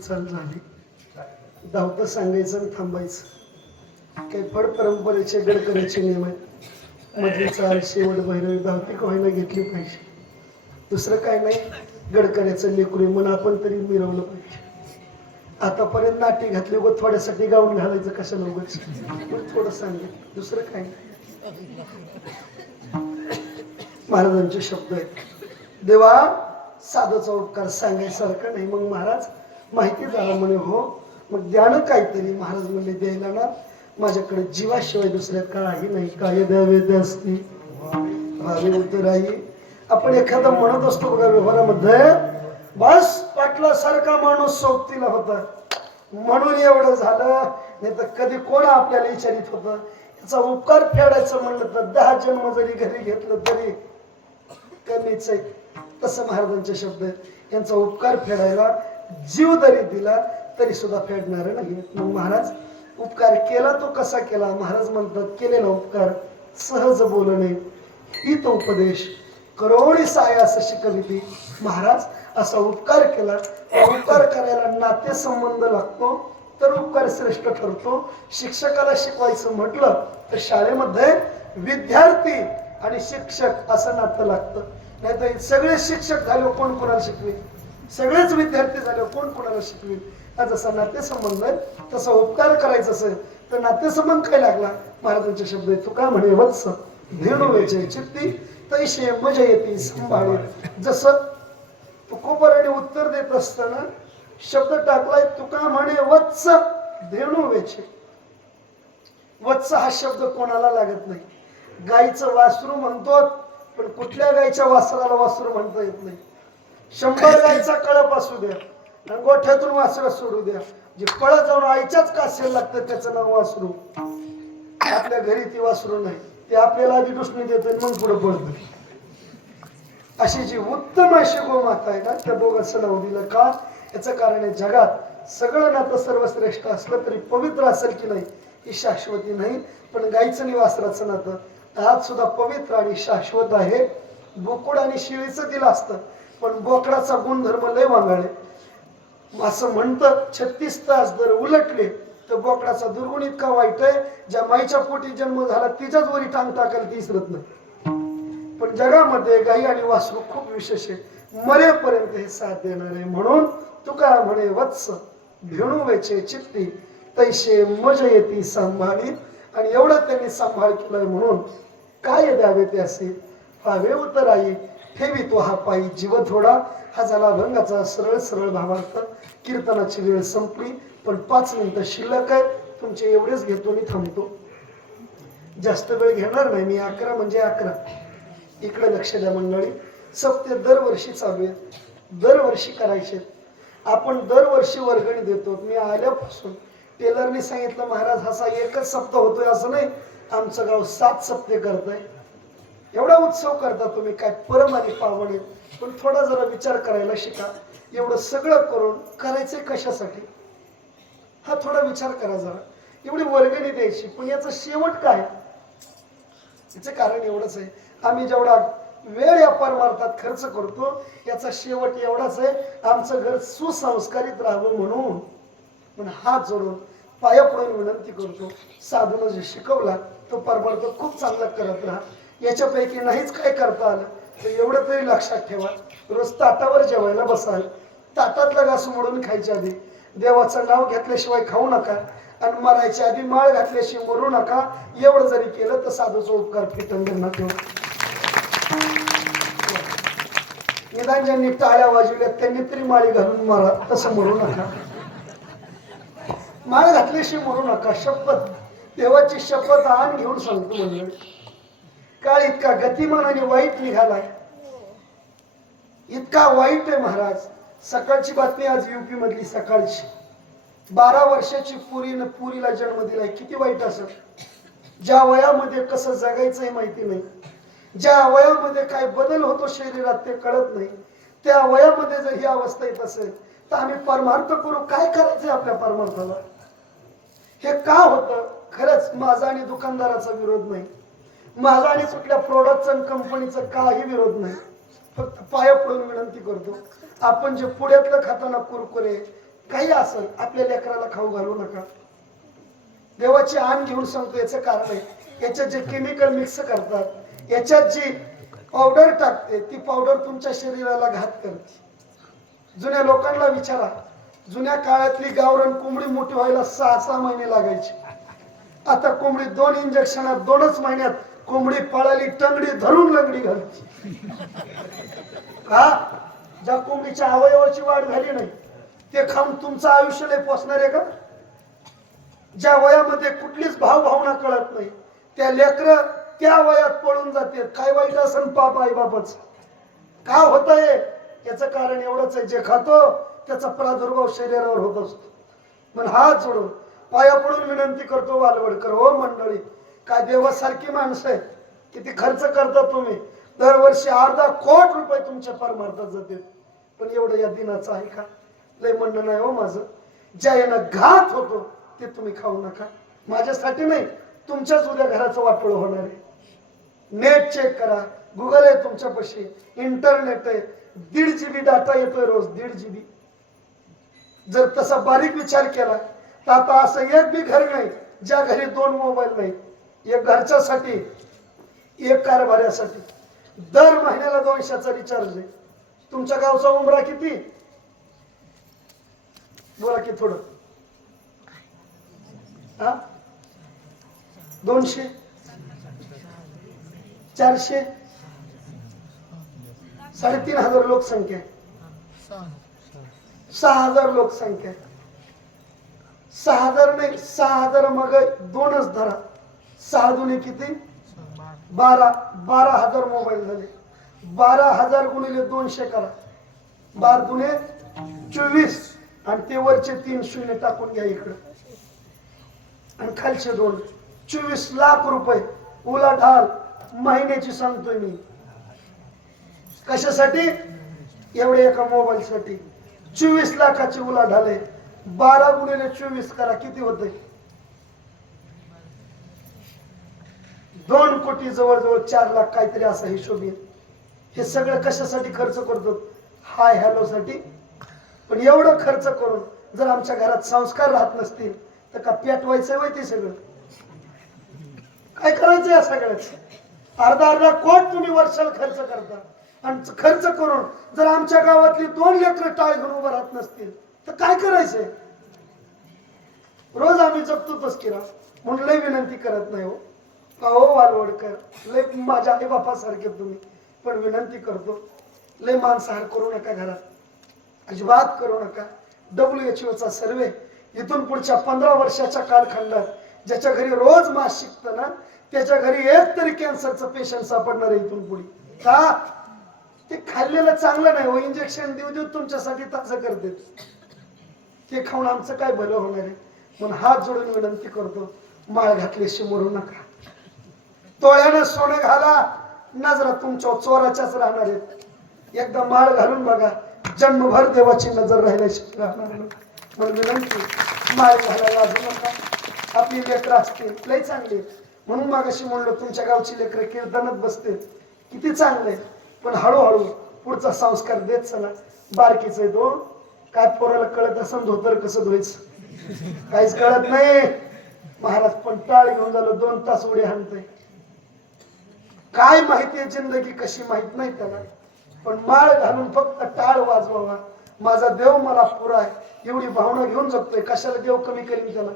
चाल झाली. धावतं सांगायचं आणि थांबायचं. काही फड परंपरेचे गडकरीचे नियम आहेत. मधली चाल शेवट भैरवी धावती का व्हायला घेतली पाहिजे. दुसरं काय नाही. गडकऱ्याचं लेकरू मन आपण तरी मिरवलं पाहिजे. आतापर्यंत नाटी घातली व थोड्यासाठी गाऊन घालायचं कशाला उगाच. पण थोडं सांगेल, दुसरं काय नाही. महाराजांचे शब्द आहेत. देवा साधाचा उपकार सांगायसारखं नाही. मग महाराज माहिती झालं म्हणे. हो मग द्या ना काहीतरी. महाराज म्हणले द्यायला ना माझ्याकडे जीवाशिवाय दुसऱ्या काही नाही. काय द्यावे असती भावे उतराई. आपण एखादा म्हणत असतो बघा व्यवहारामध्ये, बस पाटलासारखा माणूस सोबतीला होता म्हणून एवढं झालं. नाही तर कधी कोण आपल्याला विचारित होतं. याचा उपकार फेडायचं म्हणलं तर 10 जन्म जरी घरी घेतलं तरी कमीच आहे. तसं महाराजांचे शब्द आहेत. यांचा उपकार फेडायला जीव जरी दिला तरी सुद्धा फेडणार नाही. मग महाराज उपकार केला तो कसा केला. महाराज म्हणतात केलेला उपकार सहज बोलणे हित उपदेश करोडी सायास शिकविती. महाराज असा उपकार केला. उपकार करायला नातेसंबंध लागतो तर उपकार श्रेष्ठ ठरतो. शिक्षकाला शिकवायचं म्हटलं तर शाळेमध्ये विद्यार्थी आणि शिक्षक असं नातं लागतं. नाही तर सगळे शिक्षक झाले कोण कोणाला शिकवेल, सगळेच विद्यार्थी झाले कोण कोणाला शिकवेल. हा जसा नातेसंबंध आहे तसा उपकार करायचा असेल तर नातेसंबंध काय लागला. महाराजांचे शब्द आहे. तू का म्हणे वत्स धेणू वेचे चित्ती तैशे मजा येते संभाळे. जसं तुकोबराने उत्तर देत असताना शब्द टाकलाय. तुका म्हणे वत्स धेणू वेचे. वत्स हा शब्द कोणाला लागत नाही. गाईचं वासरू म्हणतो पण कुठल्या गाईच्या वासराला वासरू म्हणता येत नाही. 100 गाईचा कळप असू द्या, गोठ्यातून वासर सोडू द्या, जे पळत जाऊन आईच्याच कासेला लागतं त्याचं नाव वासरू. आपल्या घरी ती वासरू नाही. ते आपल्याला आधी दुष्णी देते मग पुढे पळत. अशी जी उत्तम अशी गोमाता आहे ना त्या दोघांचं नाव दिलं का. याचं कारण आहे जगात सगळं नातं सर्वश्रेष्ठ असलं तरी पवित्र असेल की नाही ही शाश्वती नाही. पण गाईचं आणि वासराचं नातं आज सुद्धा पवित्र आणि शाश्वत आहे. बोकड आणि शिळीचं दिलं असतं पण बोकडाचा गुणधर्म लय वांगाळे. असं म्हणतं 36 तास जर उलटले तर बोकडाचा दुर्गुण इतका वाईट आहे. ज्या माईच्या पोटी जन्म झाला तिच्याच वरी टांग टाकायला ती इसरत नाही. पण जगामध्ये गाई आणि वासरू खूप विशेष आहे. मरेपर्यंत हे साथ देणार आहे. म्हणून तुका म्हणे वत्स धेणू वेचे चित्ती तैशे मज येती सांभाळी. आणि एवढं त्यांनी सांभाळ केलाय म्हणून काय द्यावे ते असे फावे उतराई ठेवी तो हा पायी जीव थोडा. हा झाला अभंगाचा सरळ सरळ भावार्थ. कीर्तनाची वेळ संपली पण 5 मिनिटं शिल्लक आहे. तुमचे एवढेच घेतो आणि थांबतो. जास्त वेळ घेणार नाही मी. 11 म्हणजे 11. इकडे लक्ष द्या मंडळी. सप्ते दरवर्षी चालू आहेत. दरवर्षी करायचे. आपण दरवर्षी वर्गणी देतो. मी आल्यापासून टेलरने सांगितलं महाराज असा एकच सप्ताह होतोय असं नाही. आमचं गाव 7 सप्ते करतंय. एवढा उत्सव करता तुम्ही काय परम आणि पावन आहे. पण थोडा जरा विचार करायला शिका. एवढं सगळं करून करायचंय कशासाठी हा थोडा विचार करा जरा. एवढी वर्गणी द्यायची पण याचा शेवट काय. याचं कारण एवढंच आहे. आम्ही जेवढा वेळ या परमार्थात खर्च करतो याचा शेवट एवढाच आहे. आमचं घर सुसंस्कारित राहावं म्हणून. पण हात जोडून पाया पडून विनंती करतो साधून जे शिकवला तो परमार्थ खूप चांगला करत राहा. याच्यापैकी नाहीच काय करता आलं तर एवढं तरी लक्षात ठेवा. रोज ताटावर जेवायला बसाल. ताटातला घास मोडून खायच्या आधी देवाचं नाव घेतल्याशिवाय खाऊ नका. आणि मरायच्या आधी माळ घातल्याशिवाय मरू नका. एवढं जरी केलं तर साधूचा उपकार फिटून देणार ठेवा. निदान ज्यांनी टाळ्या वाजवल्या त्यांनी तरी माळी घालून मारा. तसं मरू नका. माळ घातल्याशिवाय मरू नका. शपथ देवाची शपथ आण घेऊन सांगतो म्हणजे काळ इतका गतिमान आणि वाईट निघालाय. इतका वाईट आहे महाराज. सकाळची बातमी आज यूपी मधली सकाळची. 12 वर्षाची पुरीला जन्म दिलाय. किती वाईट असेल. ज्या वयामध्ये कसं जगायचं हे माहिती नाही. ज्या वयामध्ये काय बदल होतो शरीरात ते कळत नाही. त्या वयामध्ये जर ही अवस्था येत असेल तर आम्ही परमार्थ करू. काय करायचंय आपल्या परमार्थाला. हे का होतं. खरंच माझा आणि दुकानदाराचा विरोध नाही. माझा आणि कुठल्या प्रोडक्टचा कंपनीचा काही विरोध नाही. फक्त पाया पडून विनंती करतो आपण जे पुण्यातलं खाताना कुरकुरे काही असेल आपल्या लेकराला खाऊ घालू नका. देवाची आण घेऊन सांगतो याचं कारण आहे, याच्यात जे केमिकल मिक्स करतात, याच्यात जी पावडर टाकते, ती पावडर तुमच्या शरीराला घात करते. जुन्या लोकांना विचारा, जुन्या काळातली गावरान कोंबडी मोठी व्हायला 6-6 महिने लागायचे. आता कोंबडी 2 इंजेक्शनात 2च महिन्यात कोंबडी पळाली, टंगडी धरून लंगडी घालते. का? ज्या कोंबडीच्या अवयवाची वाढ झाली नाही ते खाऊन तुमचं आयुष्य लय पोचणार आहे का? ज्या वयामध्ये कुठलीच भावना कळत नाही त्या लेकर त्या वयात पळून जाते. काय वाईट असन पाप आई बापच का होतंय? याचं कारण एवढंच आहे, जे खातो त्याचा प्रादुर्भाव शरीरावर होत असतो. पण हात जोडून पाया पडून विनंती करतो वालवडकर, हो मंडळी, काय देवासारखी माणसं आहे, किती खर्च करता तुम्ही? दरवर्षी अर्धा कोटी रुपये तुमच्या परमार्थात जाते. पण एवढं या दिनाचं आहे का? लय म्हणणं नाही हो माझं. ज्या यानं घात होतो ते तुम्ही खाऊ नका. माझ्यासाठी नाही, तुमच्याच उद्या घराचं वाटोळ होणार आहे. नेट चेक करा, गुगल आहे तुमच्यापाशी, इंटरनेट आहे, 1.5 GB डाटा येतोय रोज, 1.5 GB. जर तसा बारीक विचार केला तर आता असं एक बी घर नाही ज्या घरी 2 मोबाईल नाही. एक घरच्यासाठी, एक कारभाऱ्यासाठी. दर महिन्याला 200चा रिचार्ज आहे. तुमच्या गावचा उमरा किती? बोला की थोडं. 200, 400, 3,500 लोकसंख्या, 6,000 लोकसंख्या. 6,000 नाही, 6,000 मग 2च धरा, 6 दुने किती? 12,000 मोबाईल झाले. 12,000 गुणिले 200 करा, 12 दुने 24 आणि ते वरचे 3 शून्य टाकून घ्या इकडे आणि खालचे 2. 24 लाख रुपये उलाढाल महिन्याची सांगतोय मी. कशासाठी? एवढे एका मोबाईल साठी 24 लाखाची उलाढाल आहे. 12 गुणिले 24 करा, किती होते? 2 कोटी, जवळजवळ 4 लाख काहीतरी असा हिशोब येईल. हे सगळं कशासाठी खर्च करतो? हाय हॅलो साठी. पण एवढं खर्च करून जर आमच्या घरात संस्कार राहत नसतील तर का पेटवायचं वय ते सगळं? काय करायचं या सगळ्याच? अर्धा कोट तुम्ही वर्षाला खर्च करता आणि खर्च करून जर आमच्या गावातली 2 लेकरं टाळ घेऊन उभं राहत नसतील तर काय करायचंय? रोज आम्ही जगतो तस्किरा म्हणून लय विनंती करत नाही हो. अहो वालवडकर, लय माझ्या आई बापा सारखे तुम्ही, पण विनंती करतो, लय मांसाहार करू नका घरात, अजिबात करू नका. WHO चा सर्वे इथून पुढच्या 15 वर्षाच्या कालखंडात ज्याच्या घरी रोज मास शिकतं ना त्याच्या घरी एक तरी कॅन्सरचं पेशंट सापडणार आहे इथून पुढे. का? ते खाल्लेलं चांगलं नाही हो, इंजेक्शन देऊ तुमच्यासाठी ताजं करते. ते खाऊन आमचं काय भलं होणार आहे? म्हणून हात जोडून विनंती करतो, माळ घातल्याशी मरू नका. तोळ्यानं सोनं घाला, नजरा तुमच्या चोराच्याच राहणार आहेत. एकदा माळ घालून बघा, जन्मभर देवाची नजर राहिल्याशी राहणार नाही. म्हणून विनंती, माळ घालायला लाजू नका. आपली लेकरं असतील लय चांगली, म्हणून मागाशी म्हणलो तुमच्या गावची लेकरं कीर्तनात बसते, किती चांगले. पण हळूहळू पुढचा संस्कार देत चला. बारकीच आहे तो, काय पोराला कळत असं धोतर कसं धुवायचं काहीच कळत नाही. महाराज पण टाळ घेऊन झालं 2 तास उडी हाणतोय. काय माहितीये जिंदगी कशी माहित नाही त्याला, पण माळ घालून फक्त टाळ वाजवावा. माझा देव मला पुरा आहे एवढी भावना घेऊन जगतोय. कशाला देव कमी करीन त्याला?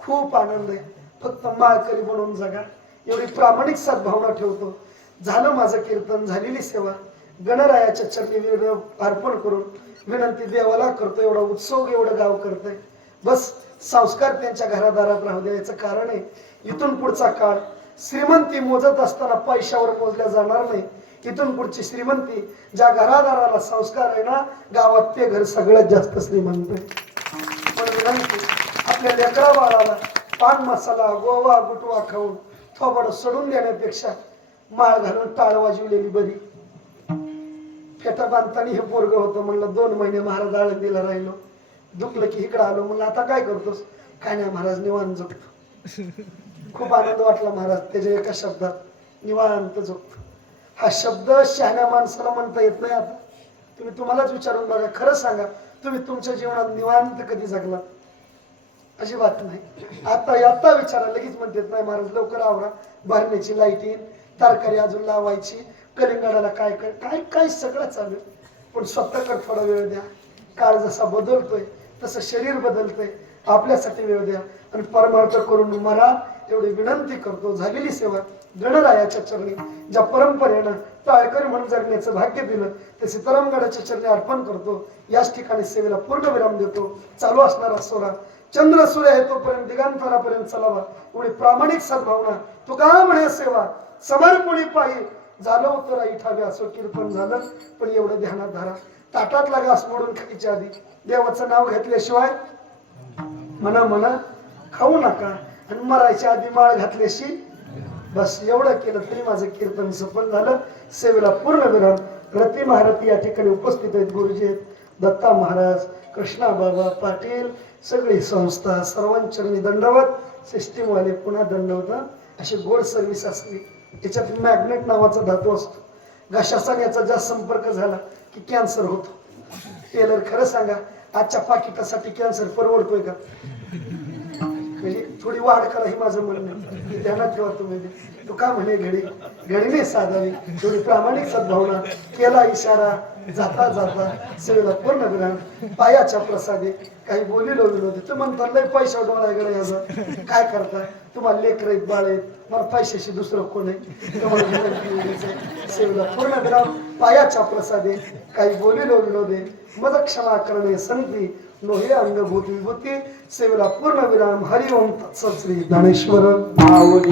खूप आनंद आहे. फक्त माळकरी बनवून जगा एवढी प्रामाणिक सद्भावना ठेवतो. झालं माझं कीर्तन, झालेली सेवा गणरायाच्या चरणी अर्पण करून विनंती देवाला करतो. एवढा उत्सव एवढं गाव करतंय, बस संस्कार त्यांच्या घरादारात राहू द्या. याचं कारण आहे इथून पुढचा काळ श्रीमंती मोजत असताना पैशावर मोजल्या जाणार नाही. इथून पुढची श्रीमंती ज्या घरादाराला संस्कार आहे ना गावात ते घर सगळ्यात जास्त श्रीमंत आहे. पण विनंती, आपल्या लेकरा बाळाला पान मसाला गोवा गुटवा खाऊन थोबड सोडून देण्यापेक्षा माळ घालून टाळ वाजवलेली बरी. फेटा बांधताना हे पोरग होतं, म्हणलं 2 महिने महाराज आळंदीला राहिलो, दुखलं की इकडं आलो. म्हणलं आता काय करतोस? काय नाही महाराज, निवांत जगतो. खूप आनंद वाटला महाराज त्याच्या एका शब्दात, निवांत जगतो. हा शब्द शहाण्या माणसाला म्हणता येत नाही. आता तुम्हालाच विचारून बघा, खरं सांगा तुम्ही तुमच्या जीवनात निवांत कधी जगला अजिबात नाही. आता विचारा लगेच म्हणतात नाही महाराज लवकर आवरा, भरण्याची लाईट येईल, तरकारी अजून लावायची, कलिंगडाला काय काय काय काय सगळं चालू आहे. पण स्वतःकडे थोडा वेळ द्या. काळ जसा बदलतोय तसं शरीर बदलतंय, आपल्यासाठी वेळ द्या आणि परमार्थ करून मरा एवढी विनंती करतो. झालेली सेवा गणरायाच्या चरणी ज्या परंपरेनं टाळकरी म्हणून जगण्याचं भाग्य दिलं ते सीतारामगडाच्या चरणी अर्पण करतो. याच ठिकाणी सेवेला पूर्ण विराम देतो. चालू असणारा सोहळा चंद्र सूर्य आहे तोपर्यंत दिगांतरापर्यंत चलावा एवढी प्रामाणिक सद्भावना. तुका म्हणे सेवा समर्पणी पायी झालं होतं राई ठावे असं कीर्तन झालं. पण एवढं ध्यानात धरा, ताटातला घास मोडून खायच्या आधी देवाचं नाव घेतल्याशिवाय म्हणा खाऊ नका आणि मरायच्या आधी माळ घातल्याशी बस. एवढं केलं तरी माझं कीर्तन सफल झालं. सेवेला पूर्ण विराम. रती महारथी या ठिकाणी उपस्थित आहेत. गुरुजी आहेत, दत्ता महाराज, कृष्णा बाबा पाटील, सगळी संस्था, सर्वांचरणी दंडवत. सिस्टीमवाले पुन्हा दंडवत. अशी गोड सर्व्हिस असली. याच्यात मॅग्नेट नावाचा धातू असतो. घशाचा याचा जास्त संपर्क झाला की कॅन्सर होतो. टेलर खरं सांगा आजच्या पाकिटासाठी कॅन्सर परवडतोय का? म्हणजे थोडी वाढ करा ही माझं म्हणणं. ध्यानात ठेवा तुम्ही. तू का म्हणे घडीने साधावी थोडी प्रामाणिक सद्भावना. केला इशारा जाता जाता सेवेला पूर्ण विराम. पायाच्या प्रसादे काही बोलिलो विनोदी. तू म्हणता लय पैसा डोळ्याकडे याचा काय करता, तुम्हाला लेकर आहेत, बाळ आहेत, मला पैशाशी दुसरं कोण आहे. तुम्हाला सेवेला पूर्ण विराम. पायाच्या प्रसादे काही बोलिलो विनोदे मज क्षमा करणे संती लोहे अंगभूत विभूती. सेवेला पूर्ण विराम. हरिओम तत्सत श्री ज्ञानेश्वर माऊली.